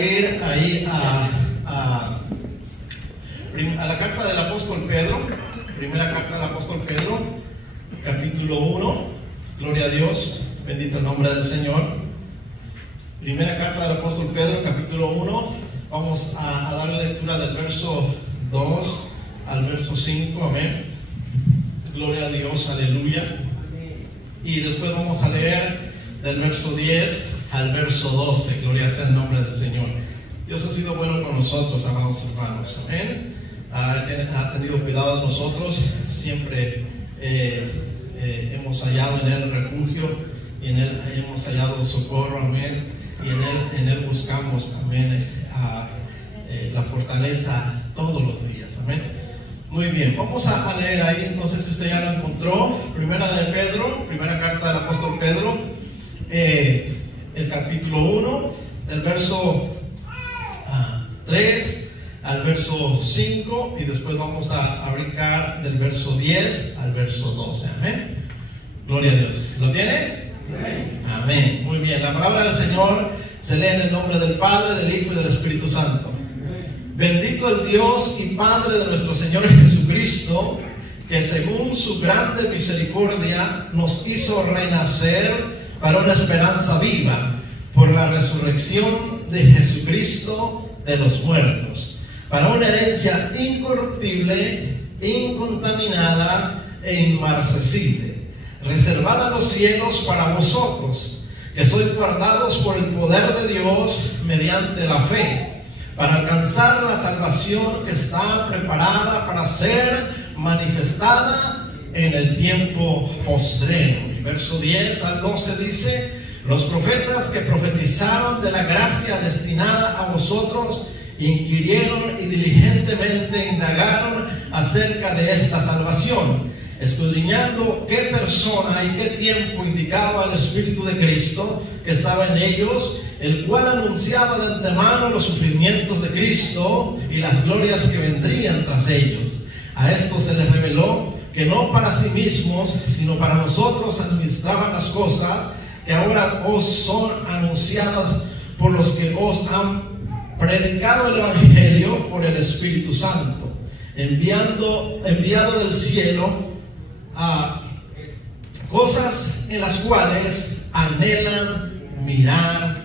Ir ahí a la carta del apóstol Pedro, primera carta del apóstol Pedro, capítulo 1, gloria a Dios, bendito el nombre del Señor. Primera carta del apóstol Pedro, capítulo 1, vamos a darle lectura del verso 2 al verso 5, amén. Gloria a Dios, aleluya. Y después vamos a leer del verso 10 al verso 12, gloria sea el nombre del Señor. Dios ha sido bueno con nosotros, amados hermanos, amén. Ha tenido cuidado de nosotros, siempre hemos hallado en Él refugio, y en Él hemos hallado socorro, amén, y en Él buscamos, amén, la fortaleza todos los días, amén. Muy bien, vamos a leer ahí, no sé si usted ya lo encontró, primera de Pedro, primera carta del apóstol Pedro, el capítulo 1, del verso 3 al verso 5, y después vamos a brincar del verso 10 al verso 12, amén. Gloria a Dios. ¿Lo tiene? Amén. Amén. Muy bien, la palabra del Señor se lee en el nombre del Padre, del Hijo y del Espíritu Santo. Bendito el Dios y Padre de nuestro Señor Jesucristo, que según su grande misericordia nos hizo renacer para una esperanza viva por la resurrección de Jesucristo de los muertos, para una herencia incorruptible, incontaminada e inmarcesible, reservada a los cielos para vosotros, que sois guardados por el poder de Dios mediante la fe, para alcanzar la salvación que está preparada para ser manifestada en el tiempo postrero. Y verso 10 al 12 dice: los profetas que profetizaron de la gracia destinada a vosotros inquirieron y diligentemente indagaron acerca de esta salvación, escudriñando qué persona y qué tiempo indicaba el Espíritu de Cristo que estaba en ellos, el cual anunciaba de antemano los sufrimientos de Cristo y las glorias que vendrían tras ellos. A esto se les reveló que no para sí mismos, sino para nosotros administraban las cosas que ahora os son anunciadas por los que os han predicado el Evangelio por el Espíritu Santo, enviado del cielo a cosas en las cuales anhelan mirar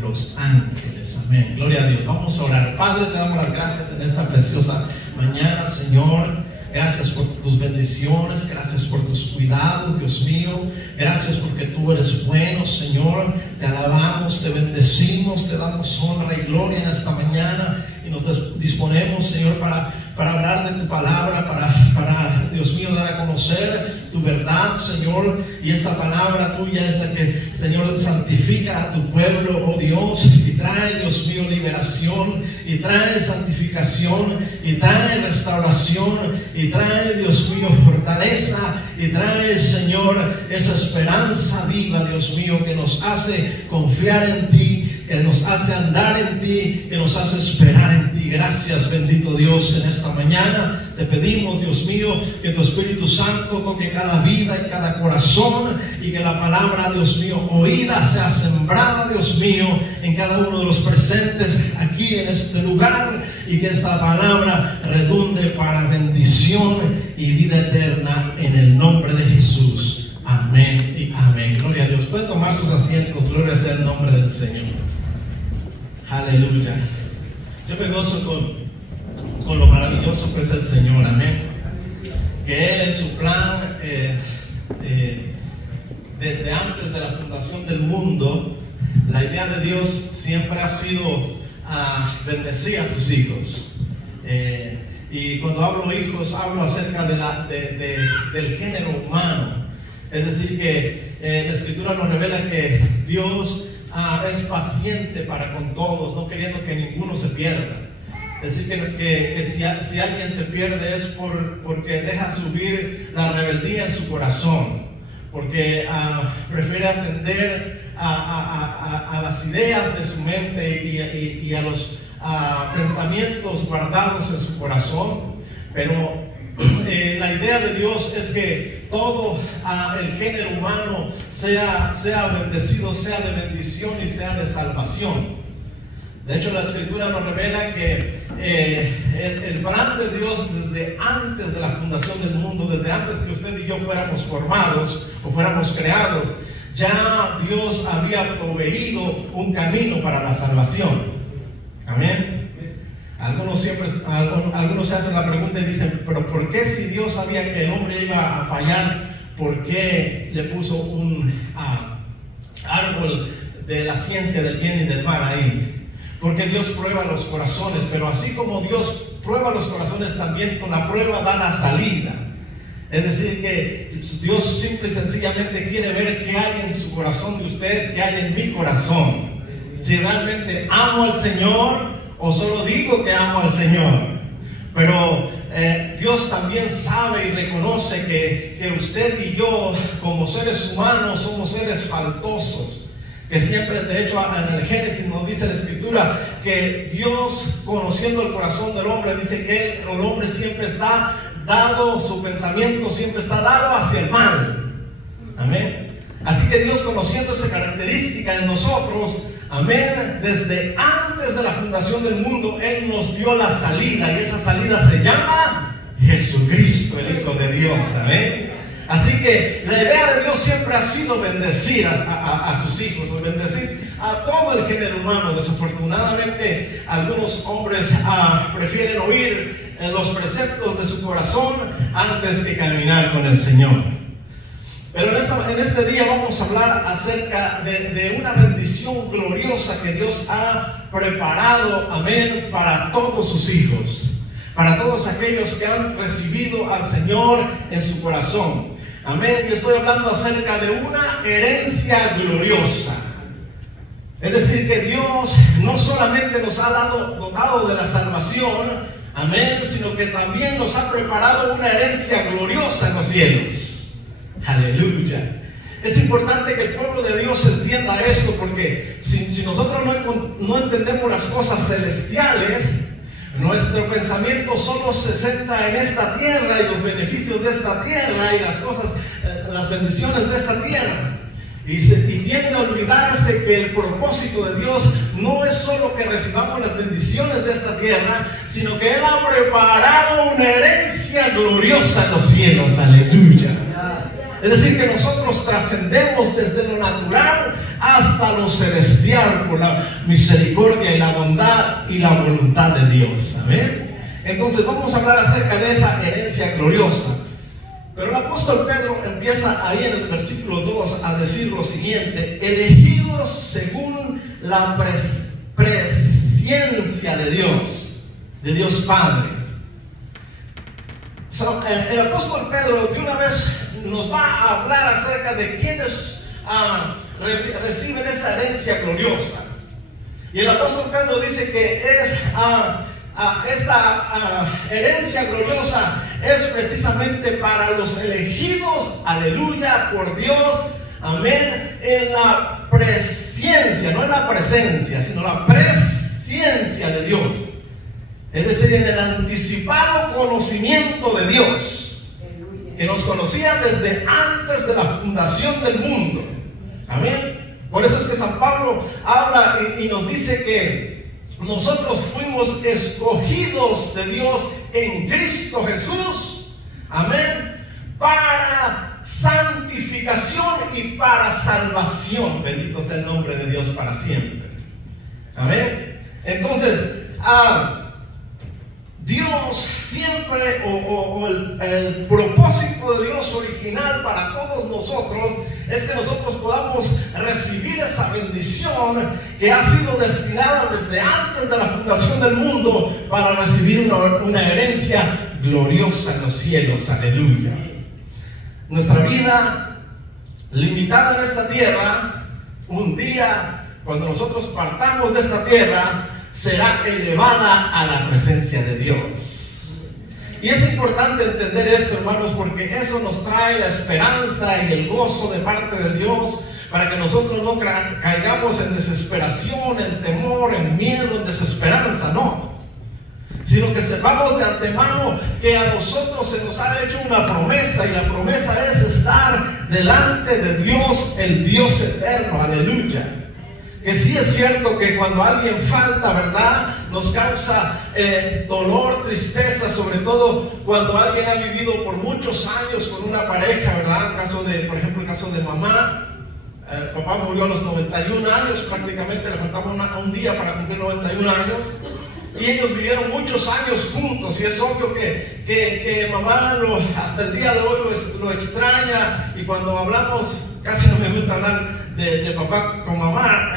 los ángeles. Amén. Gloria a Dios. Vamos a orar. Padre, te damos las gracias en esta preciosa mañana, Señor. Gracias por tus bendiciones, gracias por tus cuidados, Dios mío. Gracias porque tú eres bueno, Señor. Te alabamos, te bendecimos, te damos honra y gloria en esta mañana. Y nos disponemos, Señor, para hablar de tu palabra, para, Dios mío, dar a conocer tu verdad, Señor. Y esta palabra tuya es la que, Señor, santifica a tu pueblo, oh Dios, y trae, Dios mío, liberación, y trae santificación, y trae restauración, y trae, Dios mío, fortaleza, y trae, Señor, esa esperanza viva, Dios mío, que nos hace confiar en ti, que nos hace andar en ti, que nos hace esperar en ti. Gracias, bendito Dios, en esta mañana te pedimos, Dios mío, que tu Espíritu Santo toque cada vida y cada corazón, y que la palabra, Dios mío, oída sea sembrada, Dios mío, en cada uno de los presentes aquí en este lugar, y que esta palabra redunde para bendición y vida eterna en el nombre de Jesús. Amén y amén. Gloria a Dios. Pueden tomar sus asientos. Gloria sea el nombre del Señor. Aleluya. Yo me gozo con lo maravilloso que es el Señor, amén. Que Él en su plan, desde antes de la fundación del mundo, la idea de Dios siempre ha sido bendecir a sus hijos. Y cuando hablo hijos, hablo acerca del género humano. Es decir, que la Escritura nos revela que Dios es paciente para con todos, no queriendo que ninguno se pierda. Es decir, que si alguien se pierde es porque deja subir la rebeldía en su corazón, porque prefiere atender a las ideas de su mente y a los pensamientos guardados en su corazón. Pero la idea de Dios es que todo el género humano sea bendecido, sea de bendición y sea de salvación. De hecho, la Escritura nos revela que el plan de Dios desde antes de la fundación del mundo, desde antes que usted y yo fuéramos formados o fuéramos creados, ya Dios había proveído un camino para la salvación. Amén. Algunos se hacen la pregunta y dicen, pero ¿por qué si Dios sabía que el hombre iba a fallar, por qué le puso un árbol de la ciencia del bien y del mal ahí? Porque Dios prueba los corazones, pero así como Dios prueba los corazones, también con la prueba da la salida. Es decir, que Dios simple y sencillamente quiere ver qué hay en su corazón de usted, qué hay en mi corazón. Si realmente amo al Señor o solo digo que amo al Señor. Pero Dios también sabe y reconoce que usted y yo, como seres humanos, somos seres faltosos. Que siempre, de hecho, en el Génesis nos dice la Escritura que Dios, conociendo el corazón del hombre, dice que el hombre siempre está dado, su pensamiento siempre está dado hacia el mal. Amén. Así que Dios, conociendo esa característica en nosotros, amén, desde antes de la fundación del mundo, Él nos dio la salida, y esa salida se llama Jesucristo, el Hijo de Dios. Amén. Así que la idea de Dios siempre ha sido bendecir a sus hijos, o bendecir a todo el género humano. Desafortunadamente, algunos hombres prefieren oír los preceptos de su corazón antes que caminar con el Señor. Pero en este día vamos a hablar acerca de una bendición gloriosa que Dios ha preparado, amén, para todos sus hijos, para todos aquellos que han recibido al Señor en su corazón. Amén. Yo estoy hablando acerca de una herencia gloriosa. Es decir, que Dios no solamente nos ha dotado de la salvación, amén, sino que también nos ha preparado una herencia gloriosa en los cielos. Aleluya. Es importante que el pueblo de Dios entienda esto, porque si nosotros no entendemos las cosas celestiales, nuestro pensamiento solo se centra en esta tierra y los beneficios de esta tierra y las cosas, las bendiciones de esta tierra. Y tiende a olvidarse que el propósito de Dios no es solo que recibamos las bendiciones de esta tierra, sino que Él ha preparado una herencia gloriosa en los cielos. Aleluya. Es decir, que nosotros trascendemos desde lo natural hasta lo celestial por la misericordia y la bondad y la voluntad de Dios. Amén. Entonces vamos a hablar acerca de esa herencia gloriosa. Pero el apóstol Pedro empieza ahí en el versículo 2 a decir lo siguiente: elegidos según la presciencia de Dios Padre. El apóstol Pedro de una vez nos va a hablar acerca de quienes reciben esa herencia gloriosa. Y el apóstol Pedro dice que esta herencia gloriosa es precisamente para los elegidos, aleluya, por Dios, amén, en la presciencia, no en la presencia, sino la presciencia de Dios. Es decir, en el anticipado conocimiento de Dios, que nos conocía desde antes de la fundación del mundo. Amén. Por eso es que San Pablo habla y nos dice que nosotros fuimos escogidos de Dios en Cristo Jesús. Amén. Para santificación y para salvación. Bendito sea el nombre de Dios para siempre. Amén. Entonces, Dios siempre, el propósito de Dios original para todos nosotros es que nosotros podamos recibir esa bendición que ha sido destinada desde antes de la fundación del mundo para recibir una herencia gloriosa en los cielos. Aleluya. Nuestra vida limitada en esta tierra, un día cuando nosotros partamos de esta tierra, será elevada a la presencia de Dios. Y es importante entender esto, hermanos, porque eso nos trae la esperanza y el gozo de parte de Dios, para que nosotros no caigamos en desesperación, en temor, en miedo, en desesperanza, no, sino que sepamos de antemano que a nosotros se nos ha hecho una promesa, y la promesa es estar delante de Dios, el Dios eterno. Aleluya. que sí es cierto que cuando alguien falta, ¿verdad?, nos causa dolor, tristeza, sobre todo cuando alguien ha vivido por muchos años con una pareja, ¿verdad? Por ejemplo, el caso de mamá. Papá murió a los 91 años, prácticamente le faltaba un día para cumplir 91 años. Y ellos vivieron muchos años juntos, y es obvio que mamá hasta el día de hoy lo extraña. Y cuando hablamos, casi no me gusta hablar de papá con mamá.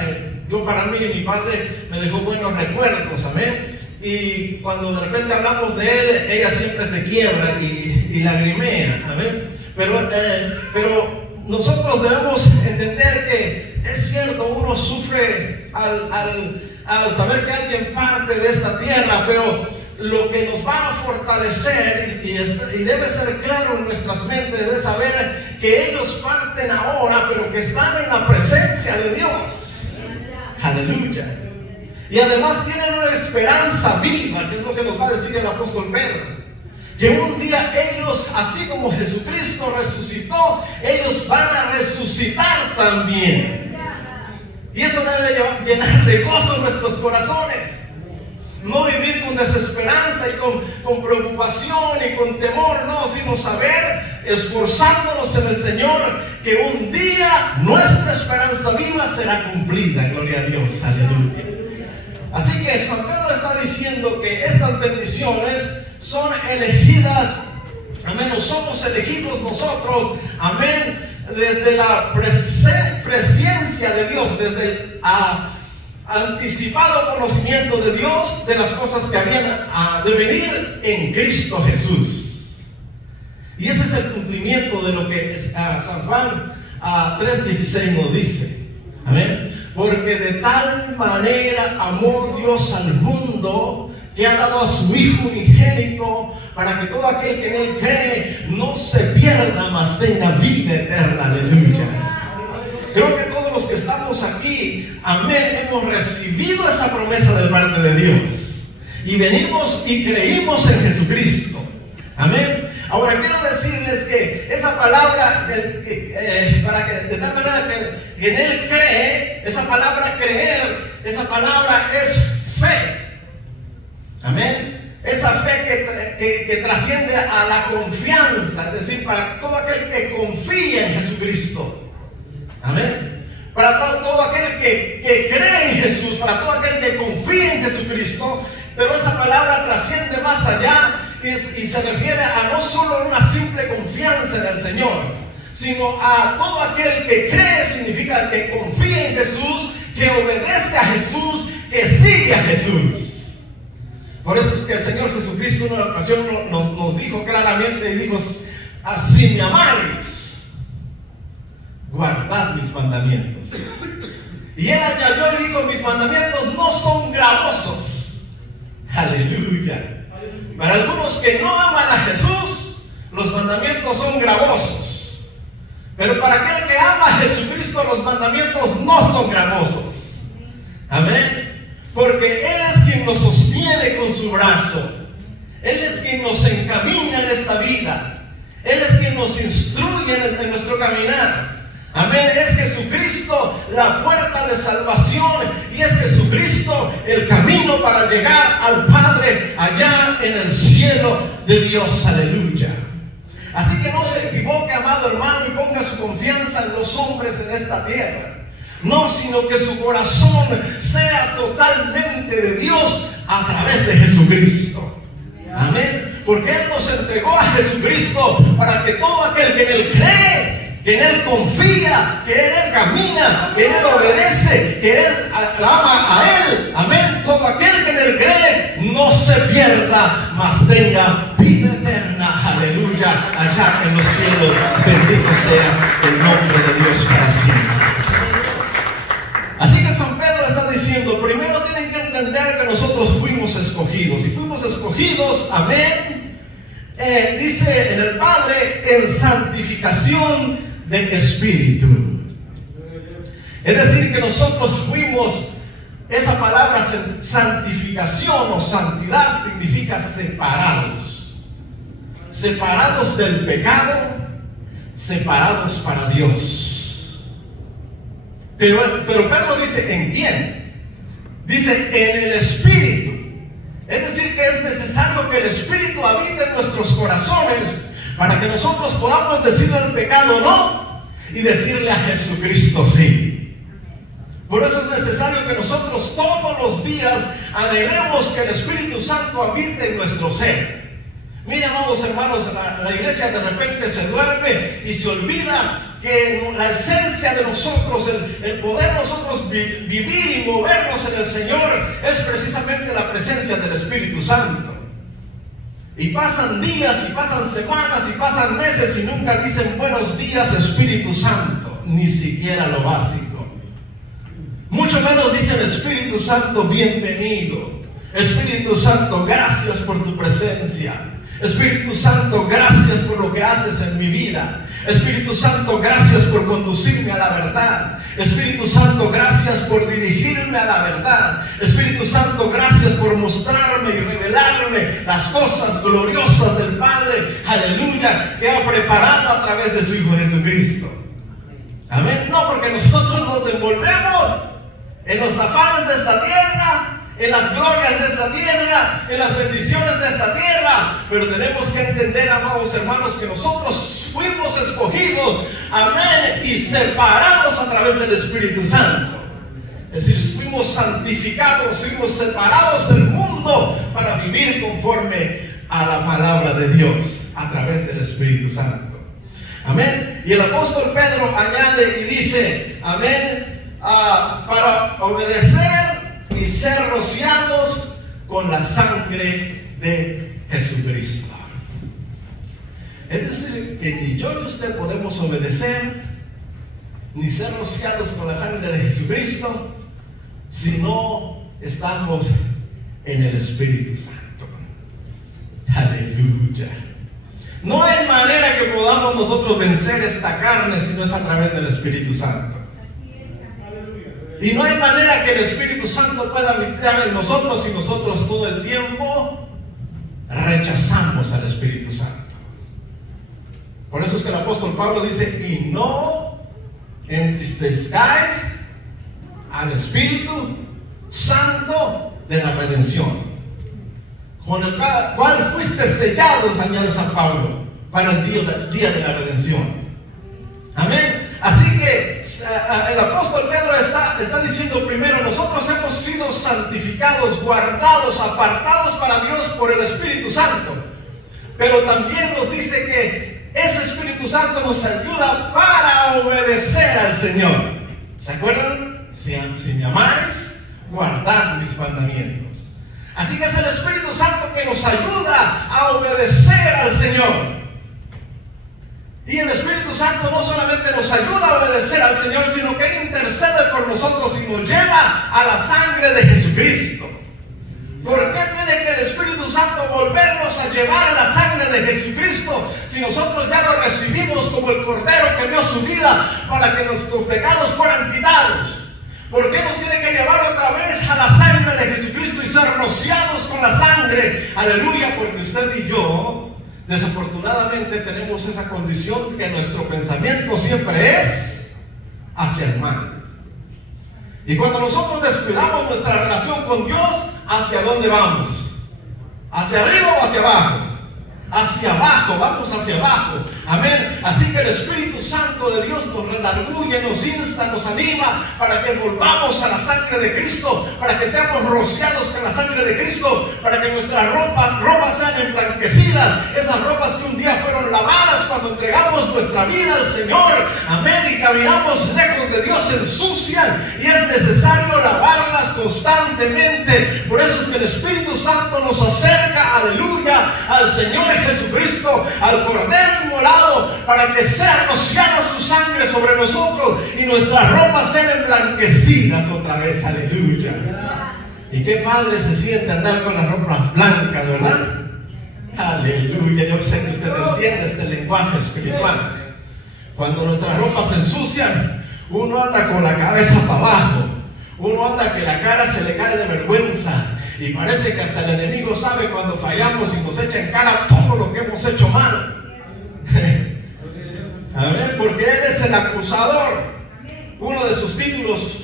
Para mí, mi padre me dejó buenos recuerdos, amén. Y cuando de repente hablamos de él, ella siempre se quiebra y lagrimea, amén. Pero nosotros debemos entender que es cierto, uno sufre al saber que alguien parte de esta tierra, pero lo que nos va a fortalecer y debe ser claro en nuestras mentes es saber que ellos parten ahora, pero que están en la presencia de Dios. Aleluya. Y además tienen una esperanza viva, que es lo que nos va a decir el apóstol Pedro. Que un día ellos, así como Jesucristo resucitó, ellos van a resucitar también. Y eso debe llenar de gozo nuestros corazones. No vivir con desesperanza y con preocupación y con temor, no, sino saber, esforzándonos en el Señor, que un día nuestra esperanza viva será cumplida. Gloria a Dios, aleluya. Así que San Pedro está diciendo que estas bendiciones son elegidas, amén, o somos elegidos nosotros, amén, desde la presencia de Dios, desde el anticipado conocimiento de Dios de las cosas que habían de venir en Cristo Jesús. Y ese es el cumplimiento de lo que San Juan 3:16 nos dice, amén, porque de tal manera amó Dios al mundo que ha dado a su Hijo unigénito, para que todo aquel que en Él cree no se pierda, mas tenga vida eterna. Aleluya. Creo que todos los que estamos aquí, amén, hemos recibido esa promesa de parte de Dios. Y venimos y creímos en Jesucristo. Amén. Ahora quiero decirles que esa palabra, para que de tal manera que en Él cree, esa palabra creer, esa palabra es fe. Amén. Esa fe que trasciende a la confianza, es decir, para todo aquel que confía en Jesucristo. Amén. Para todo aquel que cree en Jesús, para todo aquel que confía en Jesucristo. Pero esa palabra trasciende más allá y se refiere a no solo una simple confianza en el Señor, sino a todo aquel que cree, significa que confía en Jesús, que obedece a Jesús, que sigue a Jesús. Por eso es que el Señor Jesucristo en una ocasión nos dijo claramente, y dijo: así me amáis, guardad mis mandamientos. Y Él añadió y dijo: mis mandamientos no son gravosos. Aleluya. Para algunos que no aman a Jesús, los mandamientos son gravosos. Pero para aquel que ama a Jesucristo, los mandamientos no son gravosos. Amén. Porque Él es quien nos sostiene con su brazo. Él es quien nos encamina en esta vida. Él es quien nos instruye en nuestro caminar. Amén. Es Jesucristo la puerta de salvación, y es Jesucristo el camino para llegar al Padre allá en el cielo de Dios. Aleluya. Así que no se equivoque, amado hermano, y ponga su confianza en los hombres en esta tierra. No, sino que su corazón sea totalmente de Dios a través de Jesucristo. Amén. Porque Él nos entregó a Jesucristo para que todo aquel que en Él cree, que en Él confía, que en Él camina, que en Él obedece, que Él ama a Él, amén, todo aquel que en Él cree no se pierda, mas tenga vida eterna. Aleluya. Allá en los cielos. Bendito sea el nombre de Dios para siempre. Así que San Pedro está diciendo, primero tienen que entender que nosotros fuimos escogidos. Y fuimos escogidos, amén, dice en el Padre, en santificación del Espíritu. Es decir, que nosotros fuimos, esa palabra santificación o santidad significa separados. Separados del pecado, separados para Dios. Pero Pedro dice, ¿en quién? Dice, en el Espíritu. Es decir, que es necesario que el Espíritu habite en nuestros corazones para que nosotros podamos decirle al pecado no y decirle a Jesucristo sí. Por eso es necesario que nosotros todos los días anhelemos que el Espíritu Santo habite en nuestro ser. Miren, amados hermanos, la iglesia de repente se duerme y se olvida que la esencia de nosotros, el poder nosotros vivir y movernos en el Señor es precisamente la presencia del Espíritu Santo. Y pasan días y pasan semanas y pasan meses y nunca dicen buenos días Espíritu Santo, ni siquiera lo básico. Mucho menos dicen Espíritu Santo bienvenido, Espíritu Santo gracias por tu presencia, Espíritu Santo, gracias por lo que haces en mi vida. Espíritu Santo, gracias por conducirme a la verdad. Espíritu Santo, gracias por dirigirme a la verdad. Espíritu Santo, gracias por mostrarme y revelarme las cosas gloriosas del Padre, aleluya, que ha preparado a través de su Hijo Jesucristo. Amén. No, porque nosotros nos envolvemos en los afanes de esta tierra, en las glorias de esta tierra, en las bendiciones de esta tierra, pero tenemos que entender, amados hermanos, que nosotros fuimos escogidos, amén, y separados a través del Espíritu Santo. Es decir, fuimos santificados, fuimos separados del mundo para vivir conforme a la palabra de Dios a través del Espíritu Santo. Amén. Y el apóstol Pedro añade y dice, amén, para obedecer y ser rociados con la sangre de Jesucristo. Es decir, que ni yo ni usted podemos obedecer ni ser rociados con la sangre de Jesucristo si no estamos en el Espíritu Santo. Aleluya. No hay manera que podamos nosotros vencer esta carne si no es a través del Espíritu Santo. Y no hay manera que el Espíritu Santo pueda habitar en nosotros si nosotros todo el tiempo rechazamos al Espíritu Santo. Por eso es que el apóstol Pablo dice, y no entristezcáis al Espíritu Santo de la redención, con el cual fuiste sellados, añade San Pablo, para el día de la redención. Amén. Así que el apóstol Pedro está diciendo primero, nosotros hemos sido santificados, guardados, apartados para Dios por el Espíritu Santo. Pero también nos dice que ese Espíritu Santo nos ayuda para obedecer al Señor. ¿Se acuerdan? Si me amáis, guardad mis mandamientos. Así que es el Espíritu Santo que nos ayuda a obedecer al Señor. Y el Espíritu Santo no solamente nos ayuda a obedecer al Señor, sino que Él intercede por nosotros y nos lleva a la sangre de Jesucristo. ¿Por qué tiene que el Espíritu Santo volvernos a llevar a la sangre de Jesucristo si nosotros ya lo recibimos como el Cordero que dio su vida para que nuestros pecados fueran quitados? ¿Por qué nos tiene que llevar otra vez a la sangre de Jesucristo y ser rociados con la sangre? Aleluya, porque usted y yo desafortunadamente tenemos esa condición que nuestro pensamiento siempre es hacia el mal. Y cuando nosotros descuidamos nuestra relación con Dios, ¿hacia dónde vamos? ¿Hacia arriba o hacia abajo? Hacia abajo, vamos hacia abajo. Amén. Así que el Espíritu Santo de Dios nos redarguye, nos insta, nos anima para que volvamos a la sangre de Cristo, para que seamos rociados con la sangre de Cristo, para que nuestras ropas sean emblanquecidas, esas ropas que un día fueron lavadas cuando entregamos nuestra vida al Señor. Amén. Y caminamos lejos de Dios, se ensucian y es necesario lavarlas constantemente. Por eso es que el Espíritu Santo nos acerca, aleluya, al Señor Jesucristo, al Cordero inmolado, para que sea rociada su sangre sobre nosotros y nuestras ropas sean emblanquecidas otra vez, aleluya. Y qué padre se siente andar con las ropas blancas, ¿verdad? Aleluya. Yo sé que usted entiende este lenguaje espiritual. Cuando nuestras ropas se ensucian, uno anda con la cabeza para abajo, uno anda que la cara se le cae de vergüenza. Y parece que hasta el enemigo sabe cuando fallamos y nos echa en cara todo lo que hemos hecho mal. Amén, porque Él es el acusador. uno de sus títulos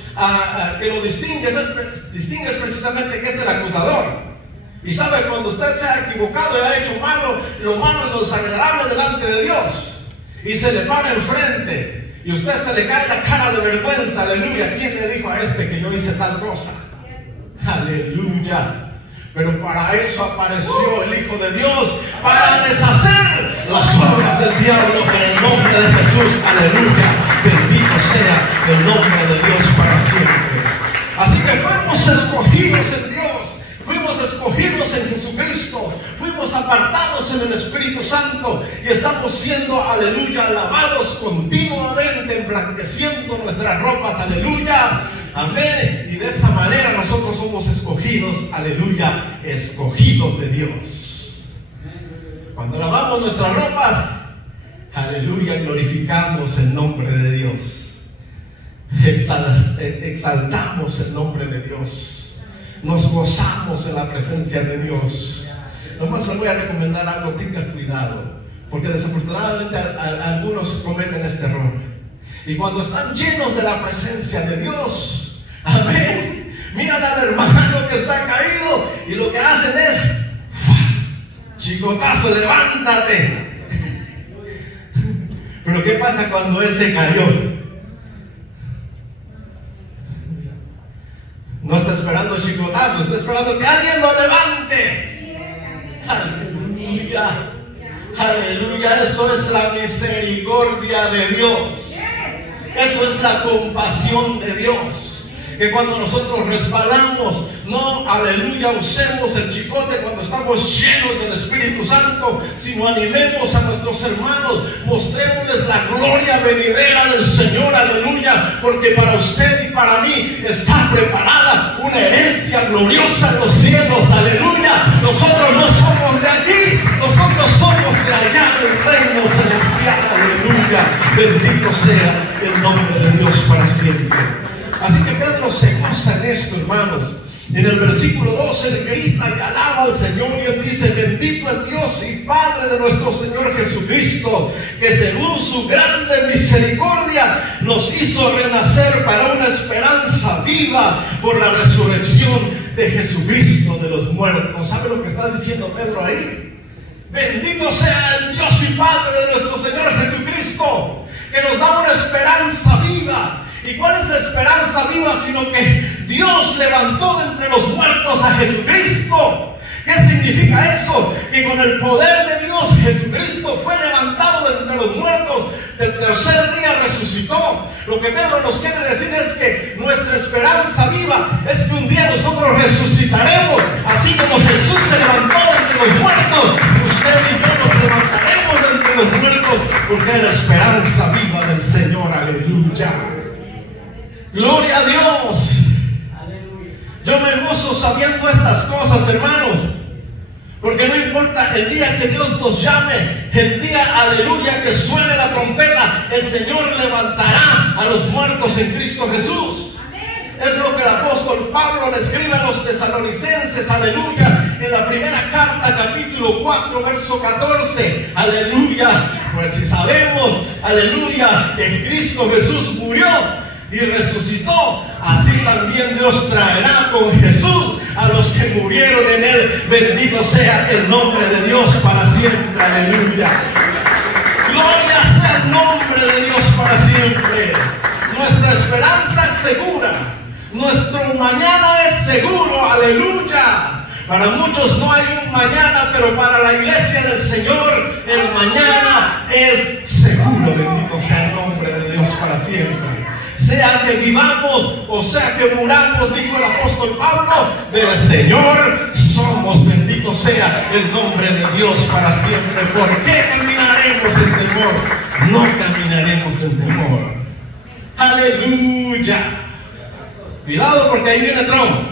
que lo distingue es precisamente que es el acusador. Y sabe, cuando usted se ha equivocado y ha hecho lo malo y lo desagradable delante de Dios, y se le para enfrente, y usted se le cae la cara de vergüenza, aleluya. ¿Quién le dijo a este que yo hice tal cosa? Aleluya. Pero para eso apareció el Hijo de Dios, para deshacer las obras del diablo en el nombre de Jesús. Aleluya. Bendito sea el nombre de Dios para siempre. Así que fuimos escogidos en Dios, fuimos escogidos en Jesucristo, fuimos apartados en el Espíritu Santo y estamos siendo, aleluya, lavados continuamente, emblanqueciendo nuestras ropas, aleluya. Amén. Y de esa manera nosotros somos escogidos, aleluya, escogidos de Dios. Cuando lavamos nuestras ropas, aleluya, glorificamos el nombre de Dios. Exaltamos el nombre de Dios. Nos gozamos en la presencia de Dios. Nomás les voy a recomendar algo, tengan cuidado, porque desafortunadamente algunos cometen este error. Y cuando están llenos de la presencia de Dios, amén, miran al hermano que está caído y lo que hacen es: chicotazo, levántate. Pero ¿qué pasa cuando él se cayó? No está esperando chicotazo, está esperando que alguien lo levante. Aleluya. Aleluya. Eso es la misericordia de Dios. Eso es la compasión de Dios. Que cuando nosotros resbalamos, no, aleluya, usemos el chicote cuando estamos llenos del Espíritu Santo, sino animemos a nuestros hermanos, mostrémosles la gloria venidera del Señor, aleluya, porque para usted y para mí está preparada una herencia gloriosa en los cielos, aleluya. Nosotros no somos de aquí, nosotros somos de allá del reino celestial, aleluya. Bendito sea el nombre de Dios para siempre. Así que Pedro se goza en esto, hermanos. En el versículo 2 él grita y alaba al Señor y él dice: bendito el Dios y Padre de nuestro Señor Jesucristo, que según su grande misericordia nos hizo renacer para una esperanza viva por la resurrección de Jesucristo de los muertos. ¿Sabe lo que está diciendo Pedro ahí? Bendito sea el Dios y Padre de nuestro Señor Jesucristo, que nos da una esperanza viva. ¿Y cuál es la esperanza viva? Sino que Dios levantó de entre los muertos a Jesucristo. ¿Qué significa eso? Que con el poder de Dios Jesucristo fue levantado de entre los muertos. El tercer día resucitó. Lo que Pedro nos quiere decir es que nuestra esperanza viva es que un día nosotros resucitaremos. Así como Jesús se levantó de entre los muertos, usted y yo nos levantaremos de entre los muertos, porque es la esperanza viva del Señor. Aleluya. Gloria a Dios. Aleluya. Yo me gozo sabiendo estas cosas, hermanos, porque no importa el día que Dios nos llame, el día, aleluya, que suene la trompeta, el Señor levantará a los muertos en Cristo Jesús. Amén. Es lo que el apóstol Pablo le escribe a los tesalonicenses, aleluya, en la primera carta, capítulo 4, verso 14. Aleluya. Pues si sabemos, aleluya, que Cristo Jesús murió y resucitó, así también Dios traerá con Jesús a los que murieron en él. Bendito sea el nombre de Dios para siempre. Aleluya. Gloria sea el nombre de Dios para siempre. Nuestra esperanza es segura, nuestro mañana es seguro. Aleluya. Para muchos no hay un mañana, pero para la iglesia del Señor el mañana es seguro. Bendito sea el nombre de Dios para siempre. Sea que vivamos o sea que muramos, dijo el apóstol Pablo, del Señor somos. Bendito sea el nombre de Dios para siempre. ¿Por qué caminaremos en temor? No caminaremos en temor. Aleluya. Cuidado, porque ahí viene Trump.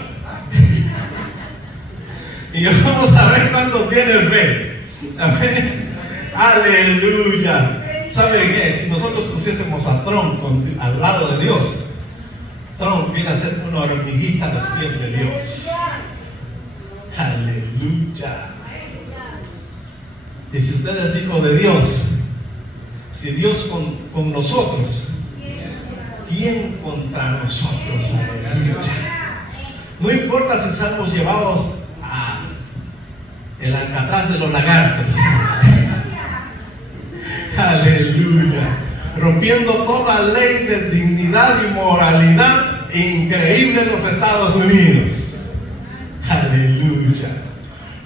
Y vamos a ver cuántos tienen fe. Amén. Aleluya. ¿Sabe qué? Si nosotros pusiésemos a Trump al lado de Dios, Trump viene a ser una hormiguita a los pies de Dios. Aleluya. Y si usted es hijo de Dios, si Dios con nosotros, ¿quién contra nosotros? Aleluya. No importa si estamos llevados a el Alcatraz de los lagartos. Aleluya. Rompiendo toda ley de dignidad y moralidad increíble en los Estados Unidos. Aleluya.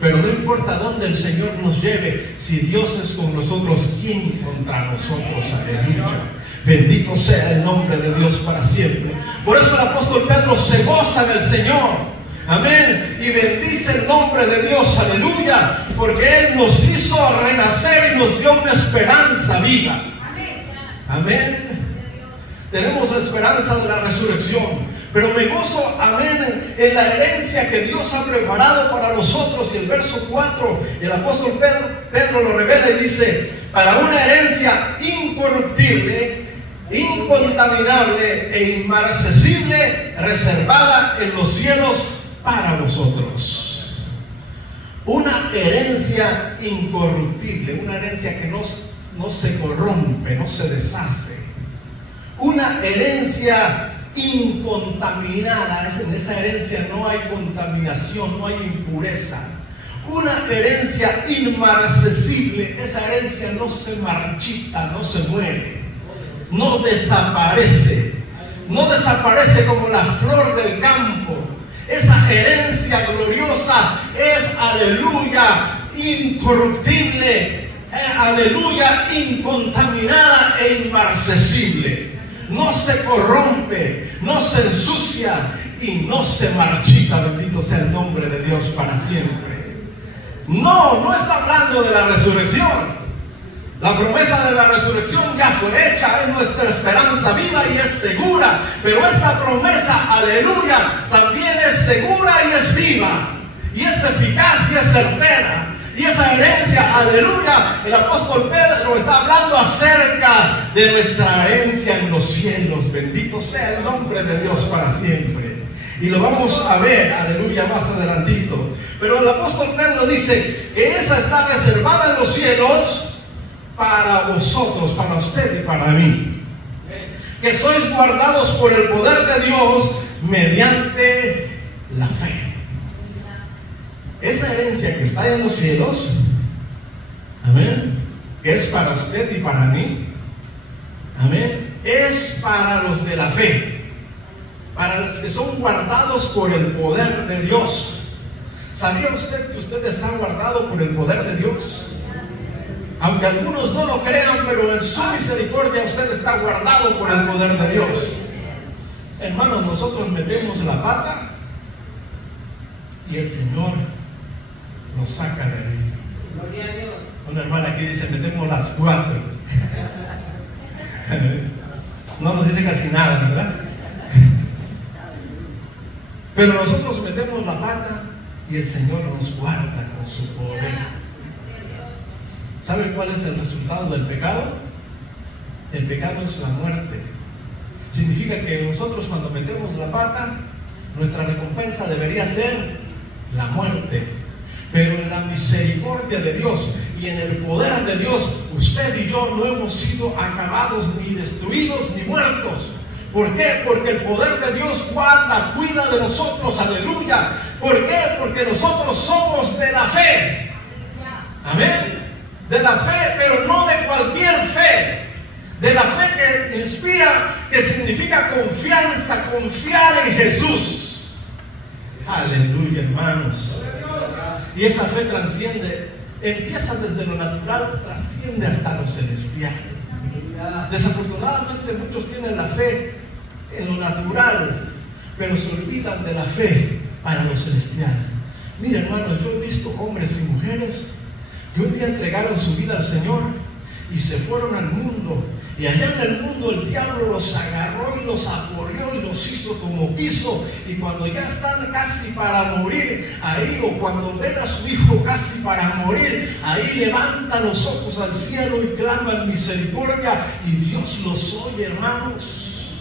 Pero no importa dónde el Señor nos lleve, si Dios es con nosotros, ¿quién contra nosotros? Aleluya. Bendito sea el nombre de Dios para siempre. Por eso el apóstol Pedro se goza en el Señor. Amén. Y bendice el nombre de Dios. Aleluya. Porque Él nos hizo renacer y nos dio una esperanza viva. Amén. Tenemos la esperanza de la resurrección. Pero me gozo, amén, en la herencia que Dios ha preparado para nosotros. Y el verso 4, el apóstol Pedro lo revela y dice: para una herencia incorruptible, incontaminable e inmarcesible, reservada en los cielos para vosotros. Una herencia incorruptible, una herencia que no se corrompe, no se deshace. Una herencia incontaminada. En esa herencia no hay contaminación, no hay impureza. Una herencia inmarcesible. Esa herencia no se marchita, no se muere, no desaparece. No desaparece como la flor del campo. Esa herencia gloriosa es, aleluya, incorruptible, aleluya, incontaminada e inmarcesible. No se corrompe, no se ensucia y no se marchita. Bendito sea el nombre de Dios para siempre. No está hablando de la resurrección. La promesa de la resurrección ya fue hecha, es nuestra esperanza viva y es segura. Pero esta promesa, aleluya, también es segura y es viva, y es eficaz y es certera. Y esa herencia, aleluya, el apóstol Pedro está hablando acerca de nuestra herencia en los cielos. Bendito sea el nombre de Dios para siempre. Y lo vamos a ver, aleluya, más adelantito. Pero el apóstol Pedro dice que esa está reservada en los cielos para vosotros, para usted y para mí. Que sois guardados por el poder de Dios mediante la fe. Esa herencia que está en los cielos, amén, es para usted y para mí, amén, es para los de la fe, para los que son guardados por el poder de Dios. ¿Sabía usted que usted está guardado por el poder de Dios? Aunque algunos no lo crean, pero en su misericordia usted está guardado por el poder de Dios. Hermanos, nosotros metemos la pata y el Señor nos saca de ahí. Gloria a Dios. Una hermana aquí dice: metemos las 4. No nos dice casi nada, ¿verdad? Pero nosotros metemos la pata y el Señor nos guarda con su poder. ¿Sabe cuál es el resultado del pecado? El pecado es la muerte. Significa que nosotros, cuando metemos la pata, nuestra recompensa debería ser la muerte. Pero en la misericordia de Dios y en el poder de Dios, usted y yo no hemos sido acabados, ni destruidos, ni muertos. ¿Por qué? Porque el poder de Dios guarda, cuida de nosotros. Aleluya. ¿Por qué? Porque nosotros somos de la fe. Amén. De la fe, pero no de cualquier fe. De la fe que inspira, que significa confianza, confiar en Jesús. Aleluya, hermanos. Y esa fe trasciende, empieza desde lo natural, trasciende hasta lo celestial. Desafortunadamente muchos tienen la fe en lo natural, pero se olvidan de la fe para lo celestial. Mira, hermanos, yo he visto hombres y mujeres que un día entregaron su vida al Señor y se fueron al mundo. Y allá en el mundo el diablo los agarró y los aporreó y los hizo como quiso. Y cuando ya están casi para morir ahí, o cuando ven a su hijo casi para morir, ahí levantan los ojos al cielo y claman misericordia, y Dios los oye, hermanos.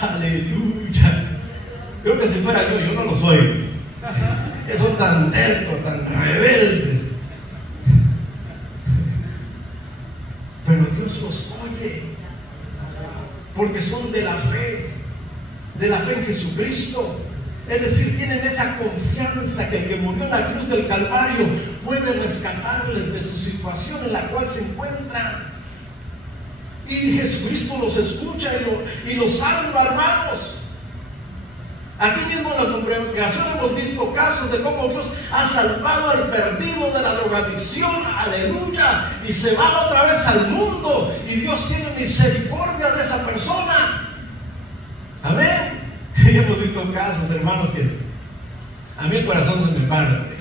Aleluya. Creo que si fuera yo no los oigo. Son tan tercos, tan rebeldes. Pero Dios los oye, porque porque son de la fe en Jesucristo. Es decir, tienen esa confianza que el que murió en la cruz del Calvario puede rescatarles de su situación en la cual se encuentran. Y Jesucristo los escucha y los salva, hermanos. Aquí mismo en la congregación hemos visto casos de cómo Dios ha salvado al perdido de la drogadicción, aleluya, y se va otra vez al mundo, y Dios tiene misericordia de esa persona. Amén. Y hemos visto casos, hermanos, que a mí el corazón se me parte.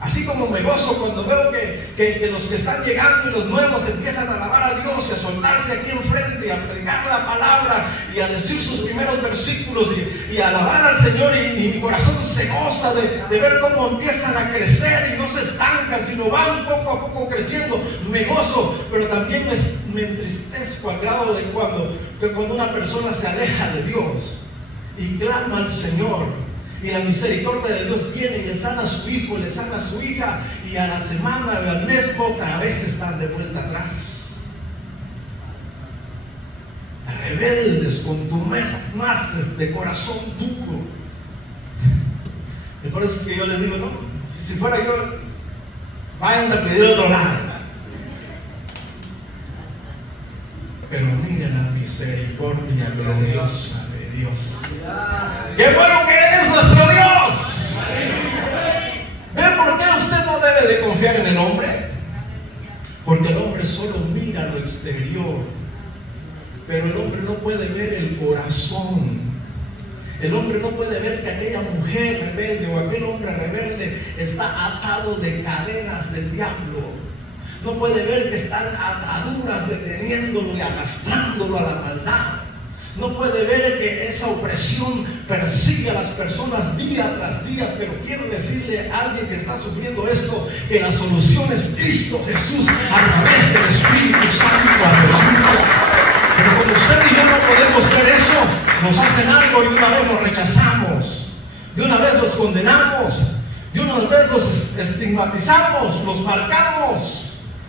Así como me gozo cuando veo que los que están llegando y los nuevos empiezan a alabar a Dios y a soltarse aquí enfrente y a predicar la palabra y a decir sus primeros versículos y a alabar al Señor, y mi corazón se goza de ver cómo empiezan a crecer y no se estancan, sino van poco a poco creciendo. Me gozo, pero también me entristezco al grado de cuando una persona se aleja de Dios y clama al Señor. Y la misericordia de Dios viene y le sana a su hijo, le sana a su hija, y a la semana o al mes otra vez están de vuelta atrás. Rebeldes, contumaces, de corazón duro. Y por eso es que yo les digo, no, si fuera yo, váyanse a pedir otro lado. Pero miren la misericordia gloriosa de Dios. ¡Qué bueno que Él es nuestro Dios! ¿Ven por qué usted no debe de confiar en el hombre? Porque el hombre solo mira lo exterior, pero el hombre no puede ver el corazón. El hombre no puede ver que aquella mujer rebelde o aquel hombre rebelde está atado de cadenas del diablo. No puede ver que están ataduras deteniéndolo y arrastrándolo a la maldad. No puede ver que esa opresión persigue a las personas día tras día. Pero quiero decirle a alguien que está sufriendo esto, que la solución es Cristo Jesús a través del Espíritu Santo. Aleluya. Pero como usted y yo no podemos ver eso, nos hacen algo y de una vez los rechazamos, de una vez los condenamos, de una vez los estigmatizamos, los marcamos.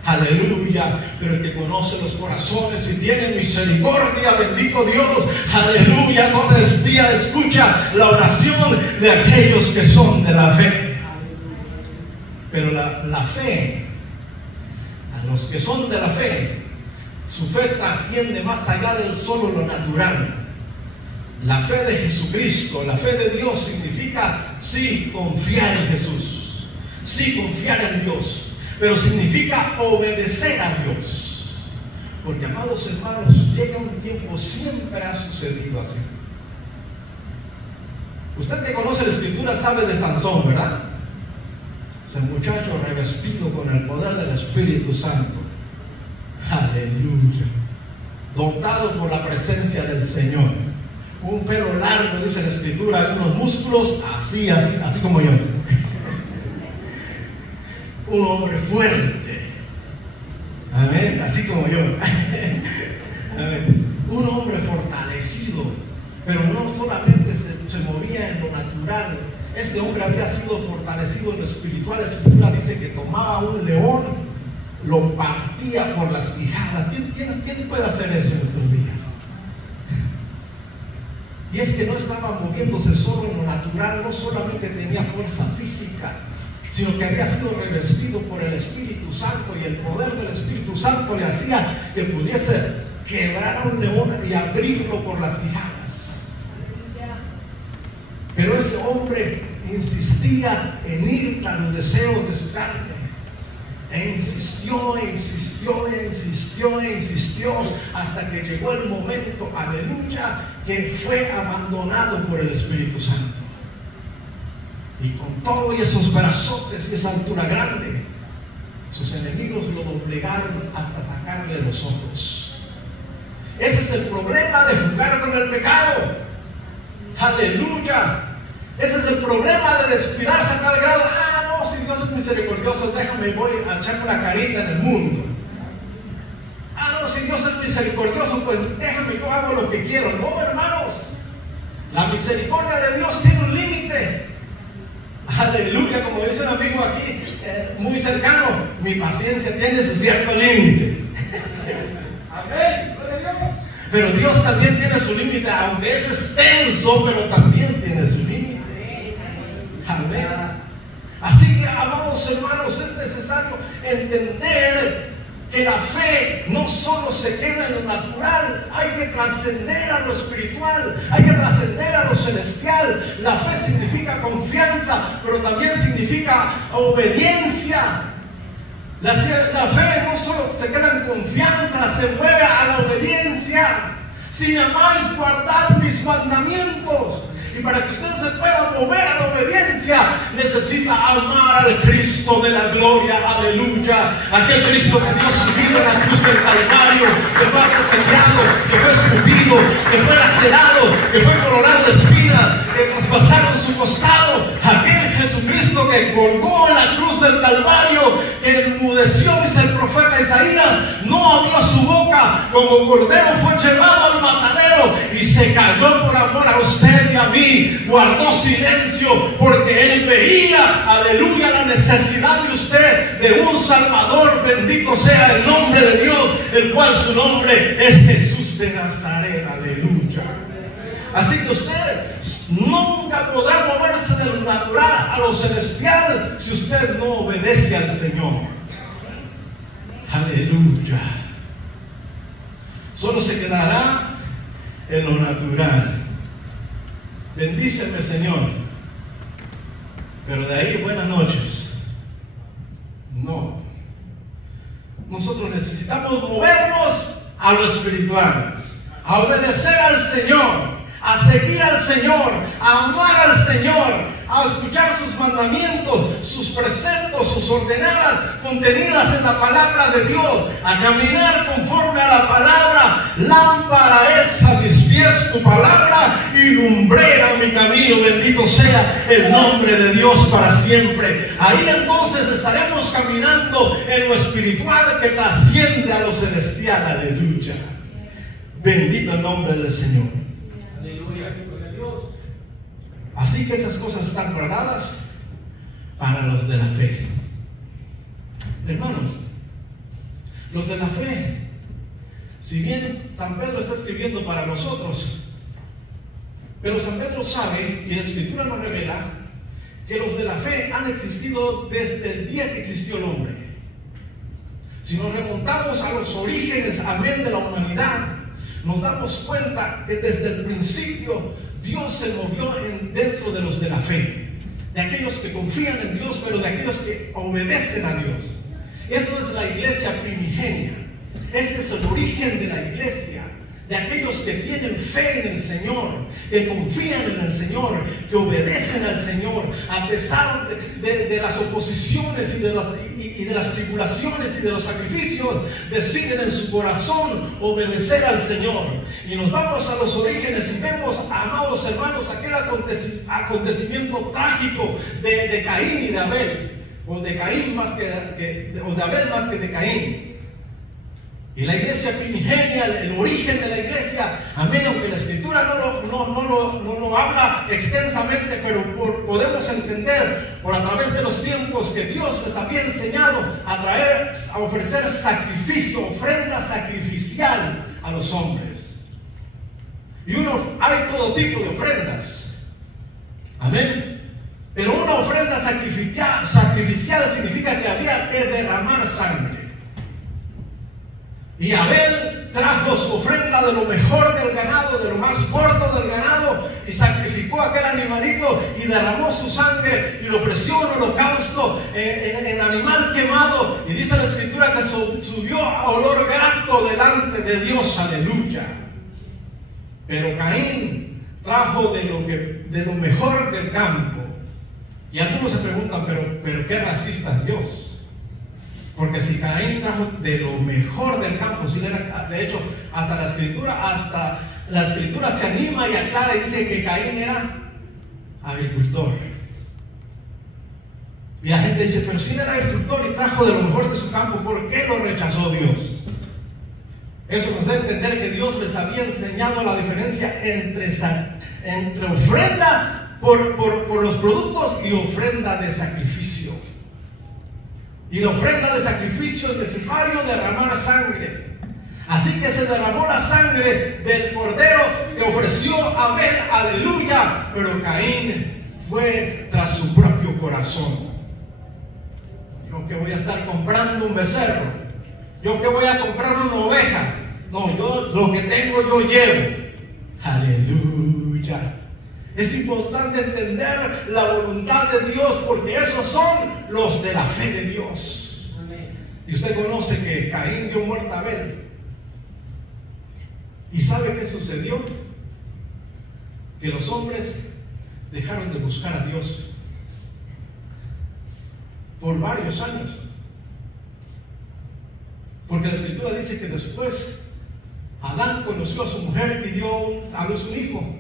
Aleluya. Pero el que conoce los corazones y tiene misericordia, bendito Dios, aleluya, no desvía, escucha la oración de aquellos que son de la fe. Pero la fe, a los que son de la fe, su fe trasciende más allá del solo lo natural. La fe de Jesucristo, la fe de Dios significa sí confiar en Jesús, sí confiar en Dios, pero significa obedecer a Dios. Porque, amados hermanos, llega un tiempo, siempre ha sucedido así. Usted que conoce la Escritura sabe de Sansón, ¿verdad? Ese muchacho revestido con el poder del Espíritu Santo. Aleluya. Dotado por la presencia del Señor. Un pelo largo, dice la Escritura, unos músculos así como yo. Un hombre fuerte. Amén. Así como yo. Amén. Un hombre fortalecido. Pero no solamente se movía en lo natural. Este hombre había sido fortalecido en lo espiritual. La Escritura dice que tomaba un león, lo partía por las quijadas. ¿Quién puede hacer eso en nuestros días? Y es que no estaba moviéndose solo en lo natural. No solamente tenía fuerza física, sino que había sido revestido por el Espíritu Santo, y el poder del Espíritu Santo le hacía que pudiese quebrar a un león y abrirlo por las quijadas. Pero ese hombre insistía en ir tras los deseos de su carne, e insistió hasta que llegó el momento, aleluya, que fue abandonado por el Espíritu Santo. Y con todo y esos brazotes y esa altura grande, sus enemigos lo doblegaron hasta sacarle los ojos. Ese es el problema de jugar con el pecado. Aleluya. Ese es el problema de descuidarse a tal grado. No, si Dios es misericordioso, déjame, voy a echarme una carita en el mundo. No, si Dios es misericordioso, pues déjame, yo hago lo que quiero. No, hermanos, la misericordia de Dios tiene un límite. Aleluya, como dice un amigo aquí, muy cercano, mi paciencia tiene su cierto límite. Amén. Pero Dios también tiene su límite, aunque es extenso, pero también tiene su límite. Amén. Así que, amados hermanos, es necesario entender que la fe no solo se queda en lo natural, hay que trascender a lo espiritual, hay que trascender a lo celestial. La fe significa confianza, pero también significa obediencia. La fe no solo se queda en confianza, se mueve a la obediencia. Si me amáis, guardad mis mandamientos. Y para que usted se pueda mover a la obediencia, necesita amar al Cristo de la gloria, aleluya. Aquel Cristo que dio su vida en la cruz del Calvario, que fue apedreado, que fue escupido, que fue lacerado, que fue coronado de espinas, que traspasaron su costado. Aquel Jesucristo que colgó en la cruz del Calvario, que enmudeció, dice el profeta Isaías, no abrió su boca, como cordero fue llevado al matadero y se cayó por amor a usted y a mí. Guardó silencio porque él veía, aleluya, la necesidad de usted de un Salvador. Bendito sea el nombre de Dios, el cual su nombre es Jesús de Nazaret, aleluya. Así que usted nunca podrá moverse de lo natural a lo celestial si usted no obedece al Señor, aleluya. Solo se quedará en lo natural. Bendíceme, Señor, pero de ahí buenas noches. No. Nosotros necesitamos movernos a lo espiritual, a obedecer al Señor, a seguir al Señor, a amar al Señor, a escuchar sus mandamientos, sus preceptos, sus ordenadas contenidas en la palabra de Dios, a caminar conforme a la palabra. Lámpara es a mis pies tu palabra y lumbrera mi camino. Bendito sea el nombre de Dios para siempre. Ahí entonces estaremos caminando en lo espiritual que trasciende a lo celestial, aleluya. Bendito el nombre del Señor. Así que esas cosas están guardadas para los de la fe. Hermanos, los de la fe, si bien San Pedro está escribiendo para nosotros, pero San Pedro sabe, y la Escritura nos revela, que los de la fe han existido desde el día que existió el hombre. Si nos remontamos a los orígenes, amén, de la humanidad, nos damos cuenta que desde el principio Dios se movió dentro de los de la fe, de aquellos que confían en Dios, pero de aquellos que obedecen a Dios. Eso es la iglesia primigenia. Este es el origen de la iglesia, de aquellos que tienen fe en el Señor, que confían en el Señor, que obedecen al Señor, a pesar de las oposiciones y de las tribulaciones y de los sacrificios, deciden en su corazón obedecer al Señor. Y nos vamos a los orígenes y vemos, amados hermanos, aquel acontecimiento trágico de Caín y de Abel, o de Caín más o de Abel más que de Caín. Y la iglesia primigenia, el origen de la iglesia, amén, aunque la Escritura no lo habla extensamente, pero podemos entender por a través de los tiempos que Dios les había enseñado a ofrecer sacrificio, ofrenda sacrificial a los hombres. Y hay todo tipo de ofrendas, amén, pero una ofrenda sacrificial significa que había que derramar sangre. Y Abel trajo su ofrenda de lo mejor del ganado, de lo más corto del ganado, y sacrificó aquel animalito y derramó su sangre y lo ofreció en holocausto, en animal quemado. Y dice la Escritura que subió a olor grato delante de Dios, aleluya. Pero Caín trajo de lo mejor del campo. Y algunos se preguntan, pero ¿qué racista es Dios? Porque si Caín trajo de lo mejor del campo, de hecho, hasta la escritura se anima y aclara y dice que Caín era agricultor. Y la gente dice, pero si él era agricultor y trajo de lo mejor de su campo, ¿por qué lo rechazó Dios? Eso nos da a entender que Dios les había enseñado la diferencia entre ofrenda por los productos y ofrenda de sacrificio. Y la ofrenda de sacrificio es necesario derramar sangre. Así que se derramó la sangre del cordero que ofreció Abel, aleluya. Pero Caín fue tras su propio corazón. Yo que voy a estar comprando un becerro, yo que voy a comprar una oveja, no, yo lo que tengo yo llevo, aleluya. Es importante entender la voluntad de Dios, porque esos son los de la fe de Dios. Amén. Y usted conoce que Caín dio muerte a Abel. ¿Y sabe qué sucedió? Que los hombres dejaron de buscar a Dios por varios años. Porque la Escritura dice que después Adán conoció a su mujer y dio a luz un hijo,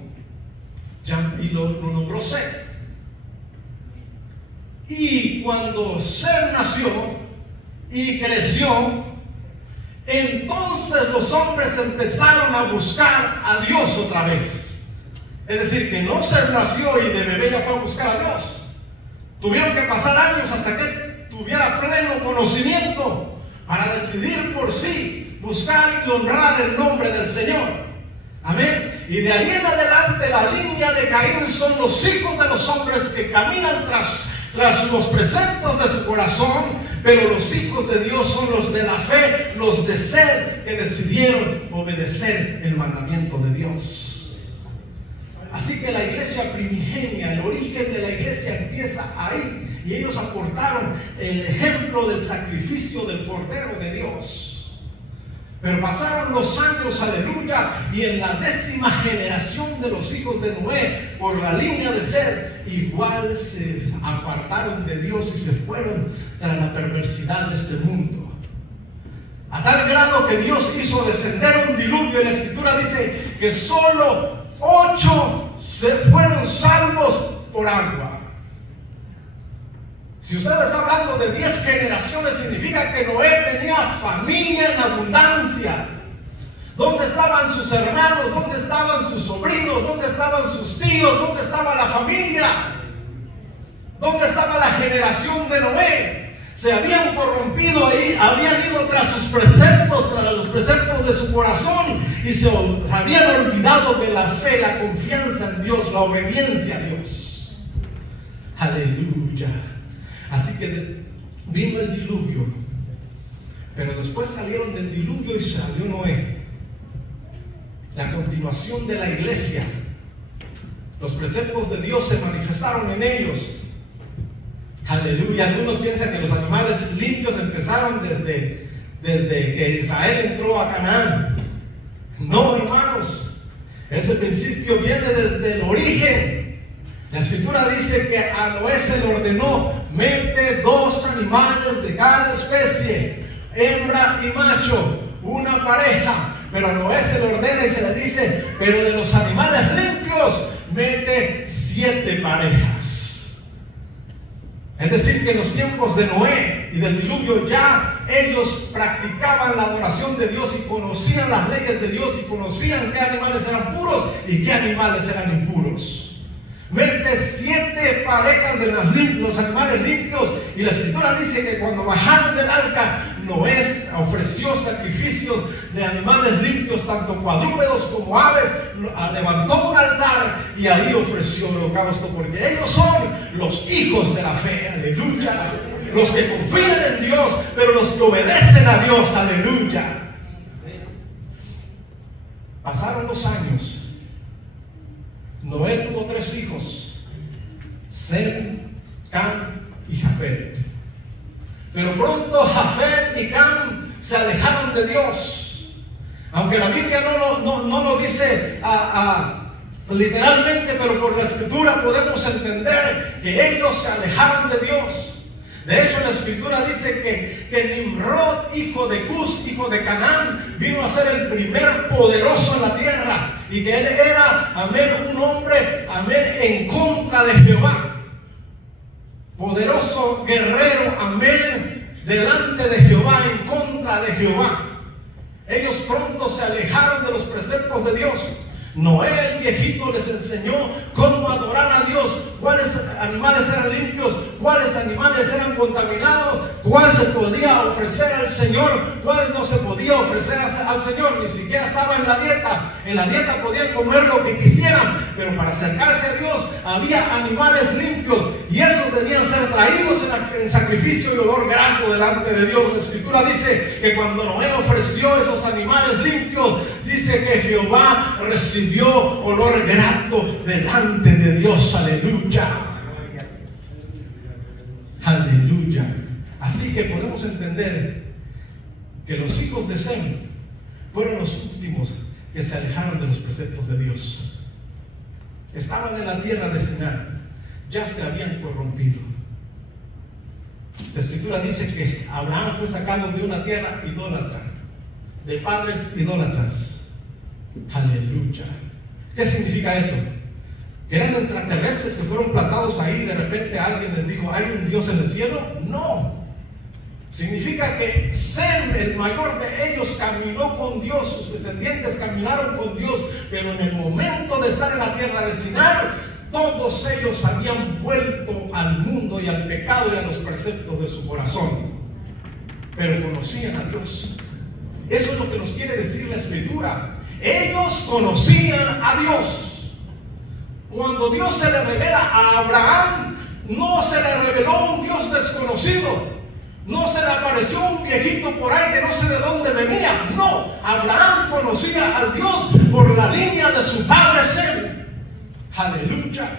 y lo nombró Set. Y cuando Set nació y creció, entonces los hombres empezaron a buscar a Dios otra vez. Es decir, que no Set nació y de bebé ya fue a buscar a Dios. Tuvieron que pasar años hasta que él tuviera pleno conocimiento para decidir por sí buscar y honrar el nombre del Señor. Amén. Y de ahí en adelante la línea de Caín son los hijos de los hombres que caminan tras los preceptos de su corazón, pero los hijos de Dios son los de la fe, los de ser, que decidieron obedecer el mandamiento de Dios. Así que la iglesia primigenia, el origen de la iglesia empieza ahí, y ellos aportaron el ejemplo del sacrificio del Cordero de Dios. Pero pasaron los años, aleluya, y en la 10ª generación de los hijos de Noé, por la línea de ser, igual se apartaron de Dios y se fueron tras la perversidad de este mundo. A tal grado que Dios hizo descender un diluvio, y la Escritura dice que solo 8 se fueron salvos por agua. Si usted está hablando de 10 generaciones, significa que Noé tenía familia en abundancia. ¿Dónde estaban sus hermanos? ¿Dónde estaban sus sobrinos? ¿Dónde estaban sus tíos? ¿Dónde estaba la familia? ¿Dónde estaba la generación de Noé? Se habían corrompido ahí, habían ido tras sus preceptos, tras los preceptos de su corazón, y se habían olvidado de la fe, la confianza en Dios, la obediencia a Dios. Aleluya. Así que vino el diluvio, pero después salieron del diluvio y salió Noé. La continuación de la iglesia. Los preceptos de Dios se manifestaron en ellos. Aleluya. Algunos piensan que los animales limpios empezaron desde que Israel entró a Canaán. No, hermanos. Ese principio viene desde el origen. La Escritura dice que a Noé se le ordenó: mete 2 animales de cada especie, hembra y macho, una pareja. Pero a Noé se le ordena y se le dice: pero de los animales limpios, mete 7 parejas. Es decir, que en los tiempos de Noé y del diluvio ya ellos practicaban la adoración de Dios y conocían las leyes de Dios y conocían qué animales eran puros y qué animales eran impuros. Mete 7 parejas de los animales limpios. Y la Escritura dice que cuando bajaron del arca, Noé ofreció sacrificios de animales limpios, tanto cuadrúpedos como aves. Levantó un altar y ahí ofreció holocausto, porque ellos son los hijos de la fe. Aleluya. Los que confían en Dios, pero los que obedecen a Dios. Aleluya. Pasaron los años. Noé tuvo 3 hijos: Sem, Cam y Jafet. Pero pronto Jafet y Cam se alejaron de Dios. Aunque la Biblia no lo dice literalmente, pero por la Escritura podemos entender que ellos se alejaron de Dios. De hecho, la Escritura dice que Nimrod, hijo de Cus, hijo de Canaán, vino a ser el primer poderoso en la tierra, y que él era, amén, un hombre, amén, en contra de Jehová. Poderoso guerrero, amén, delante de Jehová, en contra de Jehová. Ellos pronto se alejaron de los preceptos de Dios. Noé el viejito les enseñó cómo adorar a Dios, cuáles animales eran limpios, cuáles animales eran contaminados, cuál se podía ofrecer al Señor, cuál no se podía ofrecer al Señor. Ni siquiera estaba en la dieta. En la dieta podían comer lo que quisieran, pero para acercarse a Dios había animales limpios y esos debían ser traídos en sacrificio y olor grato delante de Dios. La Escritura dice que cuando Noé ofreció esos animales limpios, dice que Jehová recibió olor grato delante de Dios. Aleluya. Aleluya. Así que podemos entender que los hijos de Sem fueron los últimos que se alejaron de los preceptos de Dios. Estaban en la tierra de Sinar, ya se habían corrompido. La Escritura dice que Abraham fue sacado de una tierra idólatra, de padres idólatras. Aleluya. ¿Qué significa eso? ¿Que eran extraterrestres que fueron plantados ahí y de repente alguien les dijo, ¿hay un Dios en el cielo? No. Significa que Sem, el mayor de ellos, caminó con Dios, sus descendientes caminaron con Dios, pero en el momento de estar en la tierra de Sinar, todos ellos habían vuelto al mundo y al pecado y a los preceptos de su corazón, pero conocían a Dios. Eso es lo que nos quiere decir la Escritura. Ellos conocían a Dios. Cuando Dios se le revela a Abraham, no se le reveló un Dios desconocido. No se le apareció un viejito por ahí que no sé de dónde venía. No, Abraham conocía al Dios por la línea de su padre Sem. Aleluya.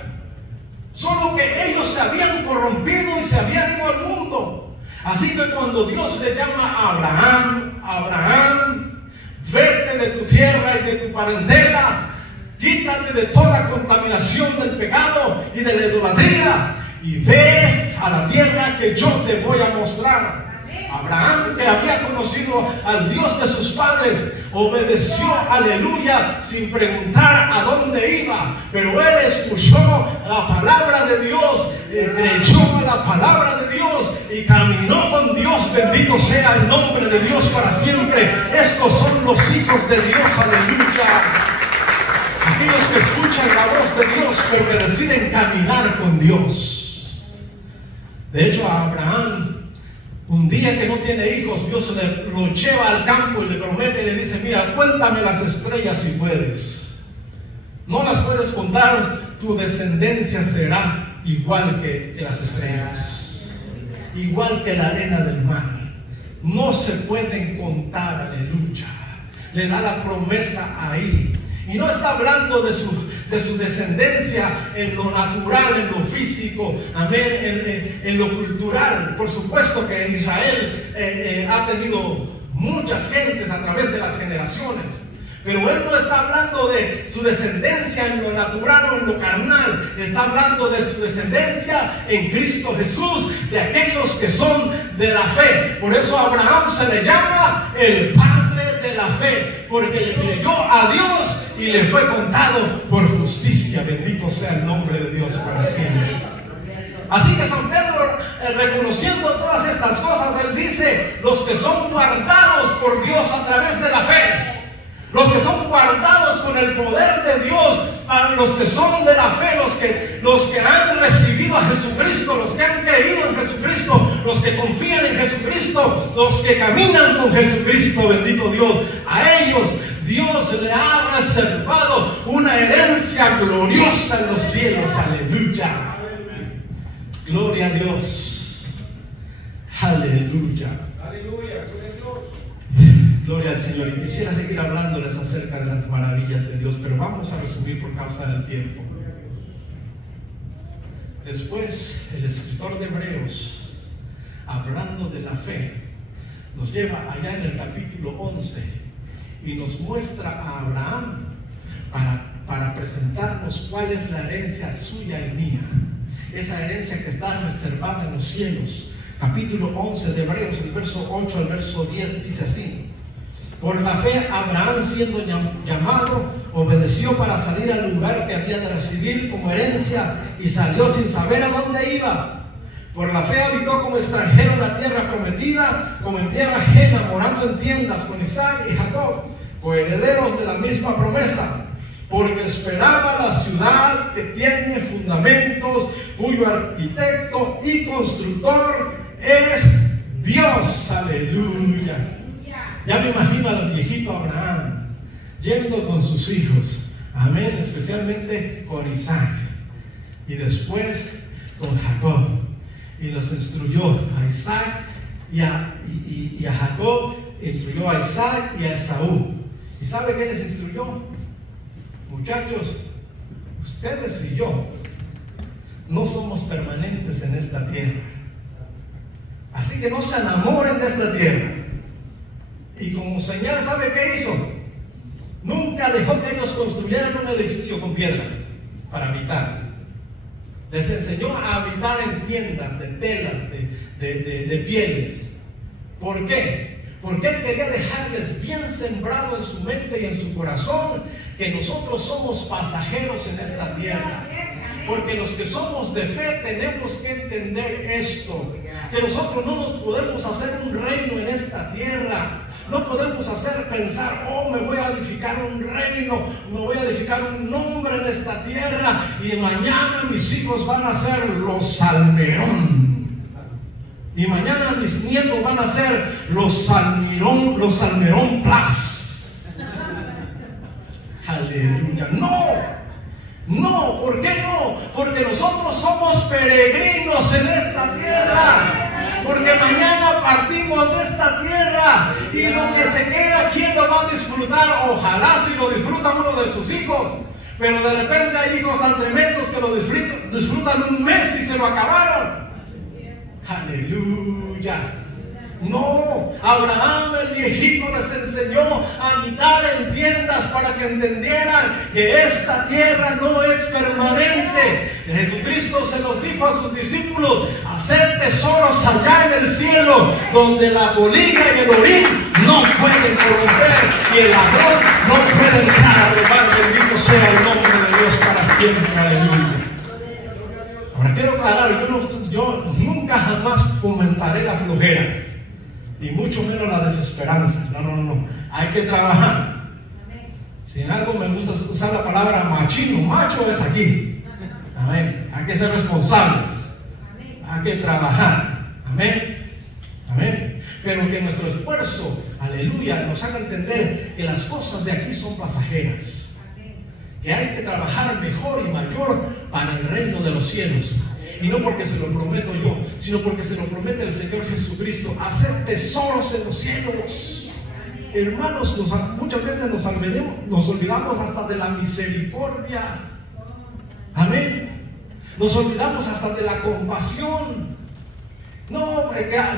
Solo que ellos se habían corrompido y se habían ido al mundo. Así que cuando Dios le llama a Abraham, Abraham, vete de tu tierra y de tu parentela, quítate de toda contaminación del pecado y de la idolatría y ve a la tierra que yo te voy a mostrar. Abraham, que había conocido al Dios de sus padres, obedeció, aleluya, sin preguntar a dónde iba, pero él escuchó la palabra de Dios, creyó a la palabra de Dios y caminó con Dios. Bendito sea el nombre de Dios para siempre. Estos son los hijos de Dios, aleluya. Aquellos que escuchan la voz de Dios porque deciden caminar con Dios. De hecho, a Abraham, un día que no tiene hijos, Dios lo lleva al campo y le promete y le dice, mira, cuéntame las estrellas si puedes. No las puedes contar, tu descendencia será igual que las estrellas, igual que la arena del mar. No se pueden contar, aleluya. Le da la promesa ahí. Y no está hablando de su descendencia en lo natural, en lo físico, amén, en lo cultural. Por supuesto que Israel ha tenido muchas gentes a través de las generaciones, pero él no está hablando de su descendencia en lo natural o en lo carnal. Está hablando de su descendencia en Cristo Jesús, de aquellos que son de la fe. Por eso a Abraham se le llama el padre de la fe, porque le creyó a Dios y le fue contado por justicia. Bendito sea el nombre de Dios para siempre. Así que San Pedro, reconociendo todas estas cosas, él dice, los que son guardados por Dios a través de la fe, los que son guardados con el poder de Dios, para los que son de la fe, los que han recibido a Jesucristo, los que han creído en Jesucristo, los que confían en Jesucristo, los que caminan con Jesucristo, bendito Dios, a ellos Dios le ha reservado una herencia gloriosa en los cielos. Aleluya. Gloria a Dios. Aleluya. Aleluya. Gloria al Señor. Y quisiera seguir hablándoles acerca de las maravillas de Dios, pero vamos a resumir por causa del tiempo. Después, el escritor de Hebreos, hablando de la fe, nos lleva allá en el capítulo 11 y nos muestra a Abraham para presentarnos cuál es la herencia suya y mía, esa herencia que está reservada en los cielos. Capítulo 11 de Hebreos, el verso 8 al verso 10 dice así: por la fe Abraham, siendo llamado, obedeció para salir al lugar que había de recibir como herencia y salió sin saber a dónde iba. Por la fe habitó como extranjero en la tierra prometida, como en tierra ajena, morando en tiendas con Isaac y Jacob, coherederos de la misma promesa, porque esperaba la ciudad que tiene fundamentos, cuyo arquitecto y constructor es Dios. Aleluya. Ya me imagino al viejito Abraham yendo con sus hijos, amén, especialmente con Isaac, y después con Jacob, y los instruyó a Isaac y a Jacob, instruyó a Isaac y a Esaú. ¿Y sabe qué les instruyó? Muchachos, ustedes y yo no somos permanentes en esta tierra, así que no se enamoren de esta tierra. Y como señal, ¿sabe qué hizo? Nunca dejó que ellos construyeran un edificio con piedra para habitar. Les enseñó a habitar en tiendas de telas, de pieles. ¿Por qué? Porque Él quería dejarles bien sembrado en su mente y en su corazón que nosotros somos pasajeros en esta tierra. Porque los que somos de fe tenemos que entender esto, que nosotros no nos podemos hacer un reino en esta tierra. No podemos pensar, oh, me voy a edificar un reino, me voy a edificar un nombre en esta tierra, y mañana mis hijos van a ser los Salmerón, y mañana mis nietos van a ser los Salmerón Plus. Aleluya. No, ¿por qué no? Porque nosotros somos peregrinos en esta tierra. Porque mañana partimos de esta tierra, y lo que se queda, ¿quién lo va a disfrutar? Ojalá si lo disfruta uno de sus hijos, pero de repente hay hijos tan tremendos que lo disfrutan un mes y se lo acabaron. Aleluya. No, Abraham el viejito les enseñó a habitar en tiendas para que entendieran que esta tierra no es permanente. Jesucristo se los dijo a sus discípulos: hacer tesoros allá en el cielo, donde la polilla y el orín no pueden corromper y el ladrón no puede entrar a robar. Bendito sea el nombre de Dios para siempre. Aleluya. Ahora quiero aclarar, yo nunca jamás fomentaré la flojera, y mucho menos la desesperanza. No. Hay que trabajar. Si en algo me gusta usar la palabra machino, macho es aquí. Amén. Hay que ser responsables. Hay que trabajar. Amén. Pero que nuestro esfuerzo, aleluya, nos haga entender que las cosas de aquí son pasajeras. Que hay que trabajar mejor y mayor para el reino de los cielos. Y no porque se lo prometo yo, sino porque se lo promete el Señor Jesucristo: hacer tesoros en los cielos. Hermanos, muchas veces nos olvidamos hasta de la misericordia. Amén. Nos olvidamos hasta de la compasión. No,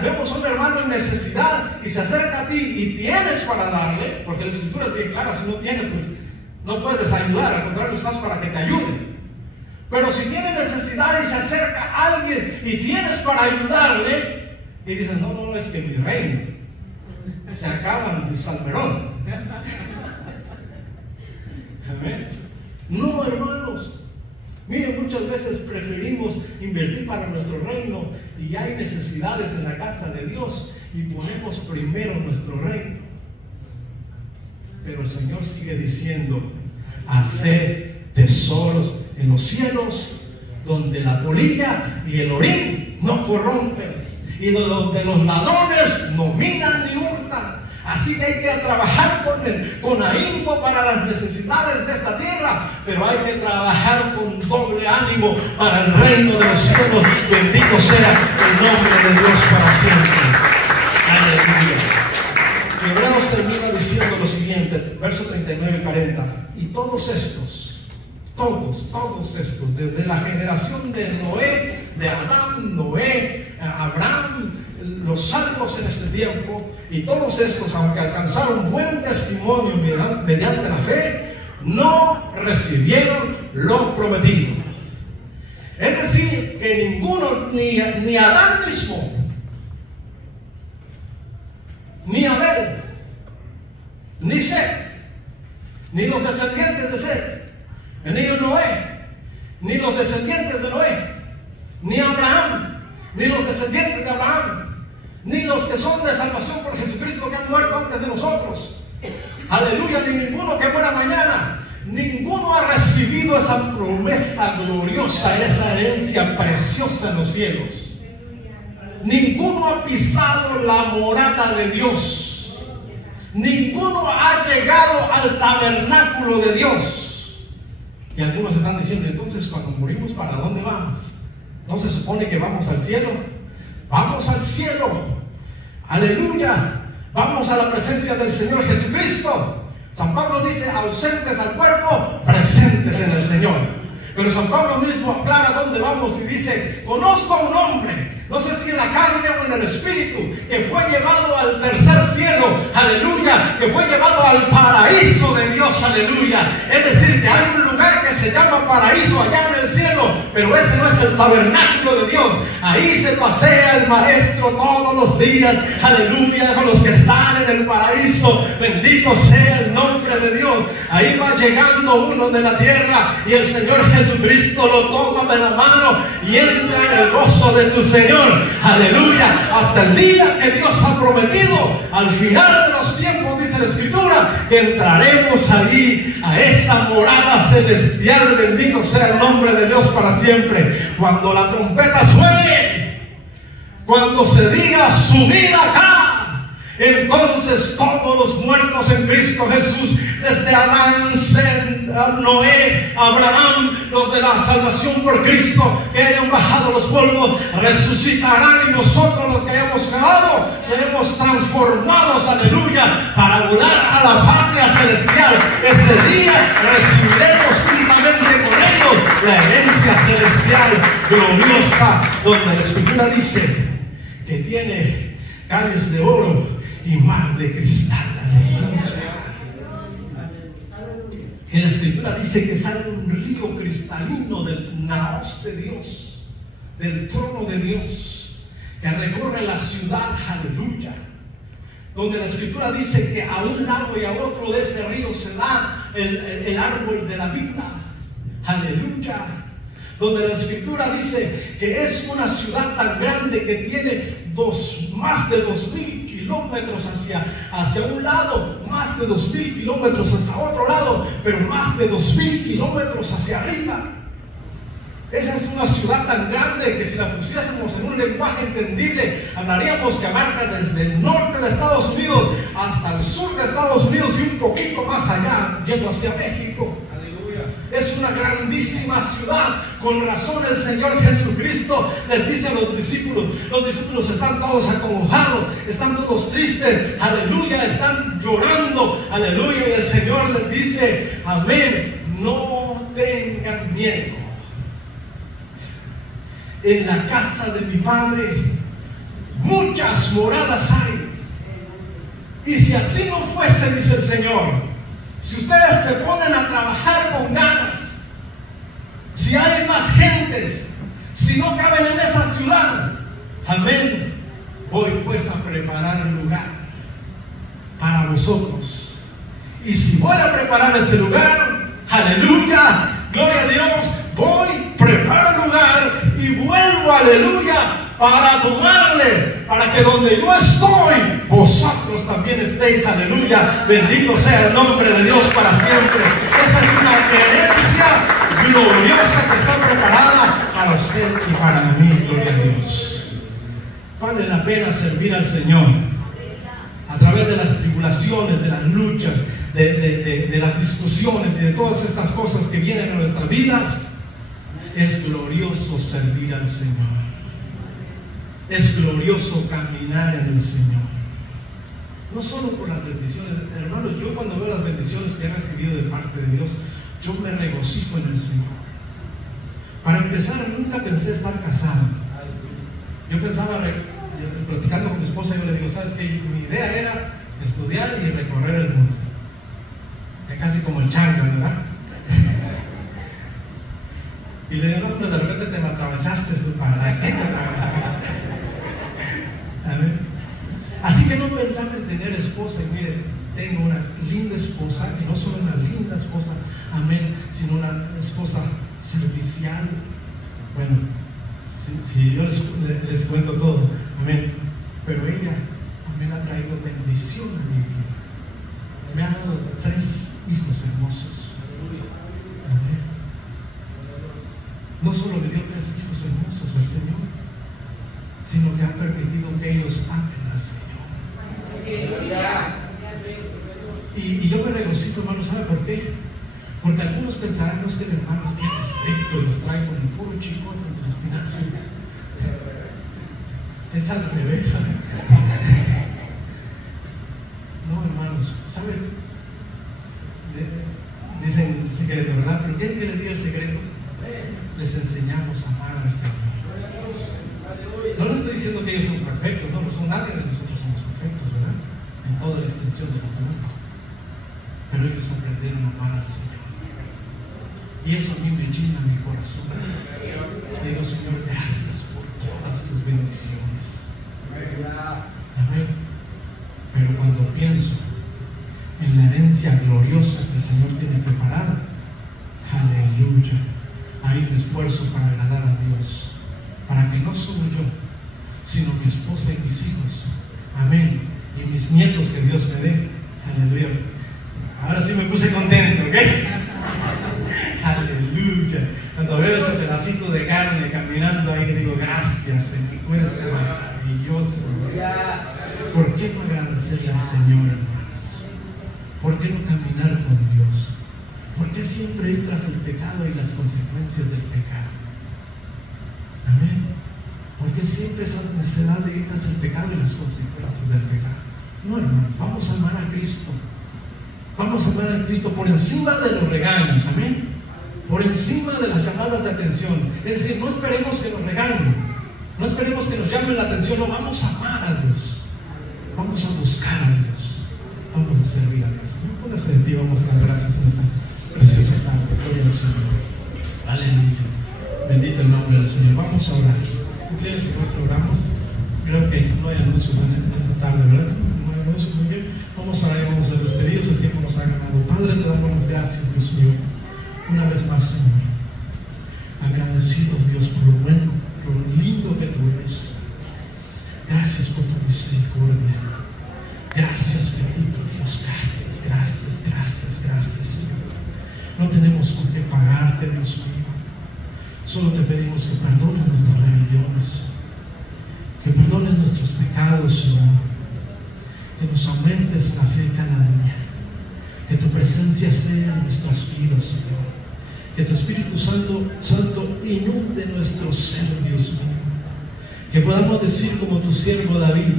vemos a un hermano en necesidad y se acerca a ti y tienes para darle, porque la Escritura es bien clara: si no tienes, pues no puedes ayudar, al contrario, estás para que te ayuden. Pero si tiene necesidad y se acerca a alguien y tienes para ayudarle, y dices: no, es que mi reino se acaban de Salmerón. Amén. No, hermanos. Miren, muchas veces preferimos invertir para nuestro reino y hay necesidades en la casa de Dios y ponemos primero nuestro reino. Pero el Señor sigue diciendo: hacer tesoros en los cielos, donde la polilla y el orín no corrompen, y donde los ladrones no minan ni hurtan. Así que hay que trabajar con ahínco para las necesidades de esta tierra, pero hay que trabajar con doble ánimo para el reino de los cielos. Bendito sea el nombre de Dios para siempre. Aleluya. Hebreos termina diciendo lo siguiente, versos 39 y 40: y todos estos, desde la generación de Noé, de Adán, Noé, Abraham, los salvos en este tiempo, y todos estos, aunque alcanzaron buen testimonio mediante la fe, no recibieron lo prometido. Es decir, que ninguno, ni Adán mismo, ni Abel, ni Set, ni los descendientes de Set, ni Noé, ni los descendientes de Noé, ni Abraham, ni los descendientes de Abraham, ni los que son de salvación por Jesucristo, que han muerto antes de nosotros, aleluya, ni ninguno que muera mañana, ninguno ha recibido esa promesa gloriosa, esa herencia preciosa en los cielos. Ninguno ha pisado la morada de Dios. Ninguno ha llegado al tabernáculo de Dios. Y algunos están diciendo, entonces cuando morimos, ¿para dónde vamos? ¿No se supone que vamos al cielo? Vamos al cielo. Aleluya. Vamos a la presencia del Señor Jesucristo. San Pablo dice, ausentes al cuerpo, presentes en el Señor. Pero San Pablo mismo aclara dónde vamos y dice, conozco a un hombre, no sé si en la carne o en el espíritu, que fue llevado al tercer cielo, aleluya, que fue llevado al paraíso de Dios, aleluya. Es decir, que hay un lugar que se llama paraíso allá en el cielo, pero ese no es el tabernáculo de Dios. Ahí se pasea el maestro todos los días, aleluya, con los que están en el paraíso. Bendito sea el nombre de Dios. Ahí va llegando uno de la tierra y el Señor Jesucristo lo toma de la mano y entra en el gozo de tu Señor, aleluya, hasta el día que Dios ha prometido. Al final de los tiempos, dice la Escritura, que entraremos allí a esa morada celestial. Bendito sea el nombre de Dios para siempre. Cuando la trompeta suene, cuando se diga subid acá, entonces todos los muertos en Cristo Jesús, desde Adán, Noé, Abraham, los de la salvación por Cristo, que hayan bajado los polvos, resucitarán, y nosotros los que hayamos quedado seremos transformados, aleluya, para volar a la patria celestial. Ese día recibiremos juntamente con ellos la herencia celestial gloriosa, donde la Escritura dice que tiene calles de oro y mar de cristal. Que la Escritura dice que sale un río cristalino del naos de Dios, del trono de Dios, que recorre la ciudad, aleluya. Donde la Escritura dice que a un lado y a otro de ese río se da el árbol de la vida, aleluya. Donde la Escritura dice que es una ciudad tan grande que tiene más de 2,000 kilómetros hacia un lado, más de 2,000 kilómetros hacia otro lado, pero más de 2,000 kilómetros hacia arriba. Esa es una ciudad tan grande que si la pusiésemos en un lenguaje entendible, hablaríamos que abarca desde el norte de Estados Unidos hasta el sur de Estados Unidos y un poquito más allá, yendo hacia México. Es una grandísima ciudad. Con razón el Señor Jesucristo les dice a los discípulos están todos acongojados, están todos tristes, aleluya, están llorando, aleluya, y el Señor les dice, amén, no tengan miedo. En la casa de mi Padre muchas moradas hay, y si así no fuese, dice el Señor, si ustedes se ponen a trabajar con ganas, si hay más gentes, si no caben en esa ciudad, amén, voy pues a preparar el lugar para vosotros. Y si voy a preparar ese lugar, aleluya, gloria a Dios, voy, preparo el lugar y vuelvo, aleluya, para tomarle, para que donde yo estoy, vosotros también estéis, aleluya. Bendito sea el nombre de Dios para siempre. Esa es una herencia gloriosa que está preparada para usted y para mí, gloria a Dios. Vale la pena servir al Señor a través de las tribulaciones, de las luchas, de las discusiones y de todas estas cosas que vienen a nuestras vidas. Es glorioso servir al Señor. Es glorioso caminar en el Señor. No solo por las bendiciones, hermanos, yo cuando veo las bendiciones que he recibido de parte de Dios, yo me regocijo en el Señor. Para empezar, nunca pensé estar casado. Yo pensaba, platicando con mi esposa, yo le digo, ¿sabes qué? Mi idea era estudiar y recorrer el mundo. Ya casi como el changa, ¿verdad? Y le digo, no, pero de repente te me atravesaste. ¿Para qué te atravesaste? Así que no pensaba en tener esposa. Y mire, tengo una linda esposa, y no solo una linda esposa, amén, sino una esposa servicial. Bueno, si yo les cuento todo, amén, pero ella, amén, ha traído bendición a mi vida. Me ha dado 3 hijos hermosos. No solo le dio 3 hijos hermosos al Señor, sino que ha permitido que ellos amen al Señor. Y yo me regocijo, hermano, ¿sabe por qué? Porque algunos pensarán, no, es que el hermano es bien estricto y los trae con el puro chicote del espinazo. Es al revés, ¿sabe? No, hermanos, ¿saben? Dicen el secreto, ¿verdad? ¿Pero quieren que les diga el secreto? Les enseñamos a amar al Señor. No les estoy diciendo que ellos son perfectos, no, nadie de nosotros somos perfectos, ¿verdad? En toda la extensión de la palabra. Pero ellos aprendieron a amar al Señor. Y eso a mí me llena mi corazón. Le digo, Señor, gracias por todas tus bendiciones. Amén. Pero cuando pienso en la herencia gloriosa que el Señor tiene preparada, aleluya, hay un esfuerzo para agradar a Dios, para que no solo yo, sino mi esposa y mis hijos, amén, y mis nietos que Dios me dé, aleluya. Ahora sí me puse contento, ¿ok? Aleluya. Cuando veo ese pedacito de carne caminando ahí, digo, gracias, Señor, tú eres maravilloso. ¿Por qué no agradecerle al Señor, hermanos? ¿Por qué no caminar con Dios? ¿Por qué siempre ir tras el pecado y las consecuencias del pecado? Amén. ¿Por qué siempre esa necesidad de ir tras el pecado y las consecuencias del pecado? No, hermano, vamos a amar a Cristo. Vamos a amar a Cristo por encima de los regaños, amén. Por encima de las llamadas de atención. Es decir, no esperemos que nos regañen, no esperemos que nos llamen la atención, no, vamos a amar a Dios. Vamos a buscar a Dios. Vamos a servir a Dios. ¿No? Póngase de pie, vamos a dar gracias en esta preciosa tarde. Gloria al Señor. Aleluya. Bendito el nombre del Señor. Vamos a orar. ¿Ustedes si nosotros oramos? Creo que no hay anuncios en esta tarde, ¿verdad? No hay anuncios, muy bien. Vamos a orar y vamos a ser despedidos. El tiempo nos ha ganado. Padre, te damos las gracias, Dios mío. Una vez más, Señor. Agradecidos, Dios, por lo bueno, por lo lindo que tú eres. Gracias por tu misericordia. Gracias, bendito Dios. Gracias, gracias, gracias, gracias, Señor. No tenemos con qué pagarte, Dios mío. Solo te pedimos que perdones nuestras rebeliones, que perdones nuestros pecados, Señor. Que nos aumentes la fe cada día. Que tu presencia sea en nuestras vidas, Señor. Que tu Espíritu Santo inunde nuestro ser, Dios mío. Que podamos decir como tu siervo David,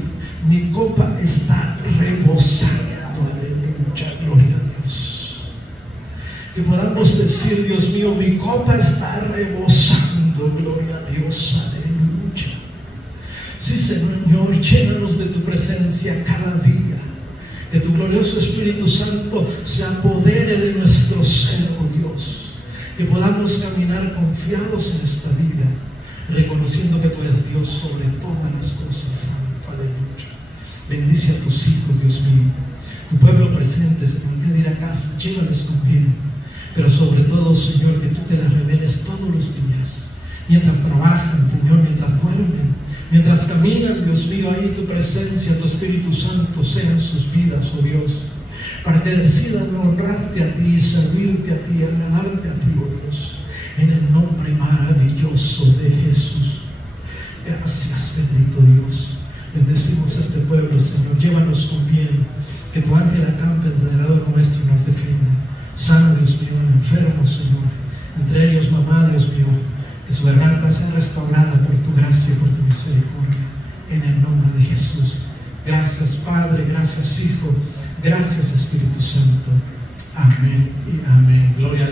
mi copa está rebosando, aleluya, gloria a Dios. Que podamos decir, Dios mío, mi copa está rebosando, gloria a Dios, aleluya. Sí, Señor, llénanos de tu presencia cada día. Que tu glorioso Espíritu Santo se apodere de nuestro ser, oh Dios. Que podamos caminar confiados en esta vida, reconociendo que tú eres Dios sobre todas las cosas, Santo, aleluya. Bendice a tus hijos, Dios mío. Tu pueblo presente, Señor, que ir a casa, llévales con vida. Pero sobre todo, Señor, que tú te las reveles todos los días. Mientras trabajan, Señor, mientras duermen, mientras caminan, Dios mío, ahí tu presencia, tu Espíritu Santo sea en sus vidas, oh Dios. Para que decidan honrarte a ti, servirte a ti, agradarte a ti, oh Dios. En el nombre maravilloso de Jesús. Gracias, bendito Dios. Bendecimos a este pueblo, Señor. Llévanos con bien. Que tu ángel acampe alrededor nuestro y nos defienda. Sana, Dios mío, al enfermo, Señor. Entre ellos, mamá, Dios mío. Que su garganta sea restaurada por tu gracia y por tu misericordia. En el nombre de Jesús. Gracias, Padre. Gracias, Hijo. Gracias, Espíritu Santo. Amén y amén. Gloria al Señor.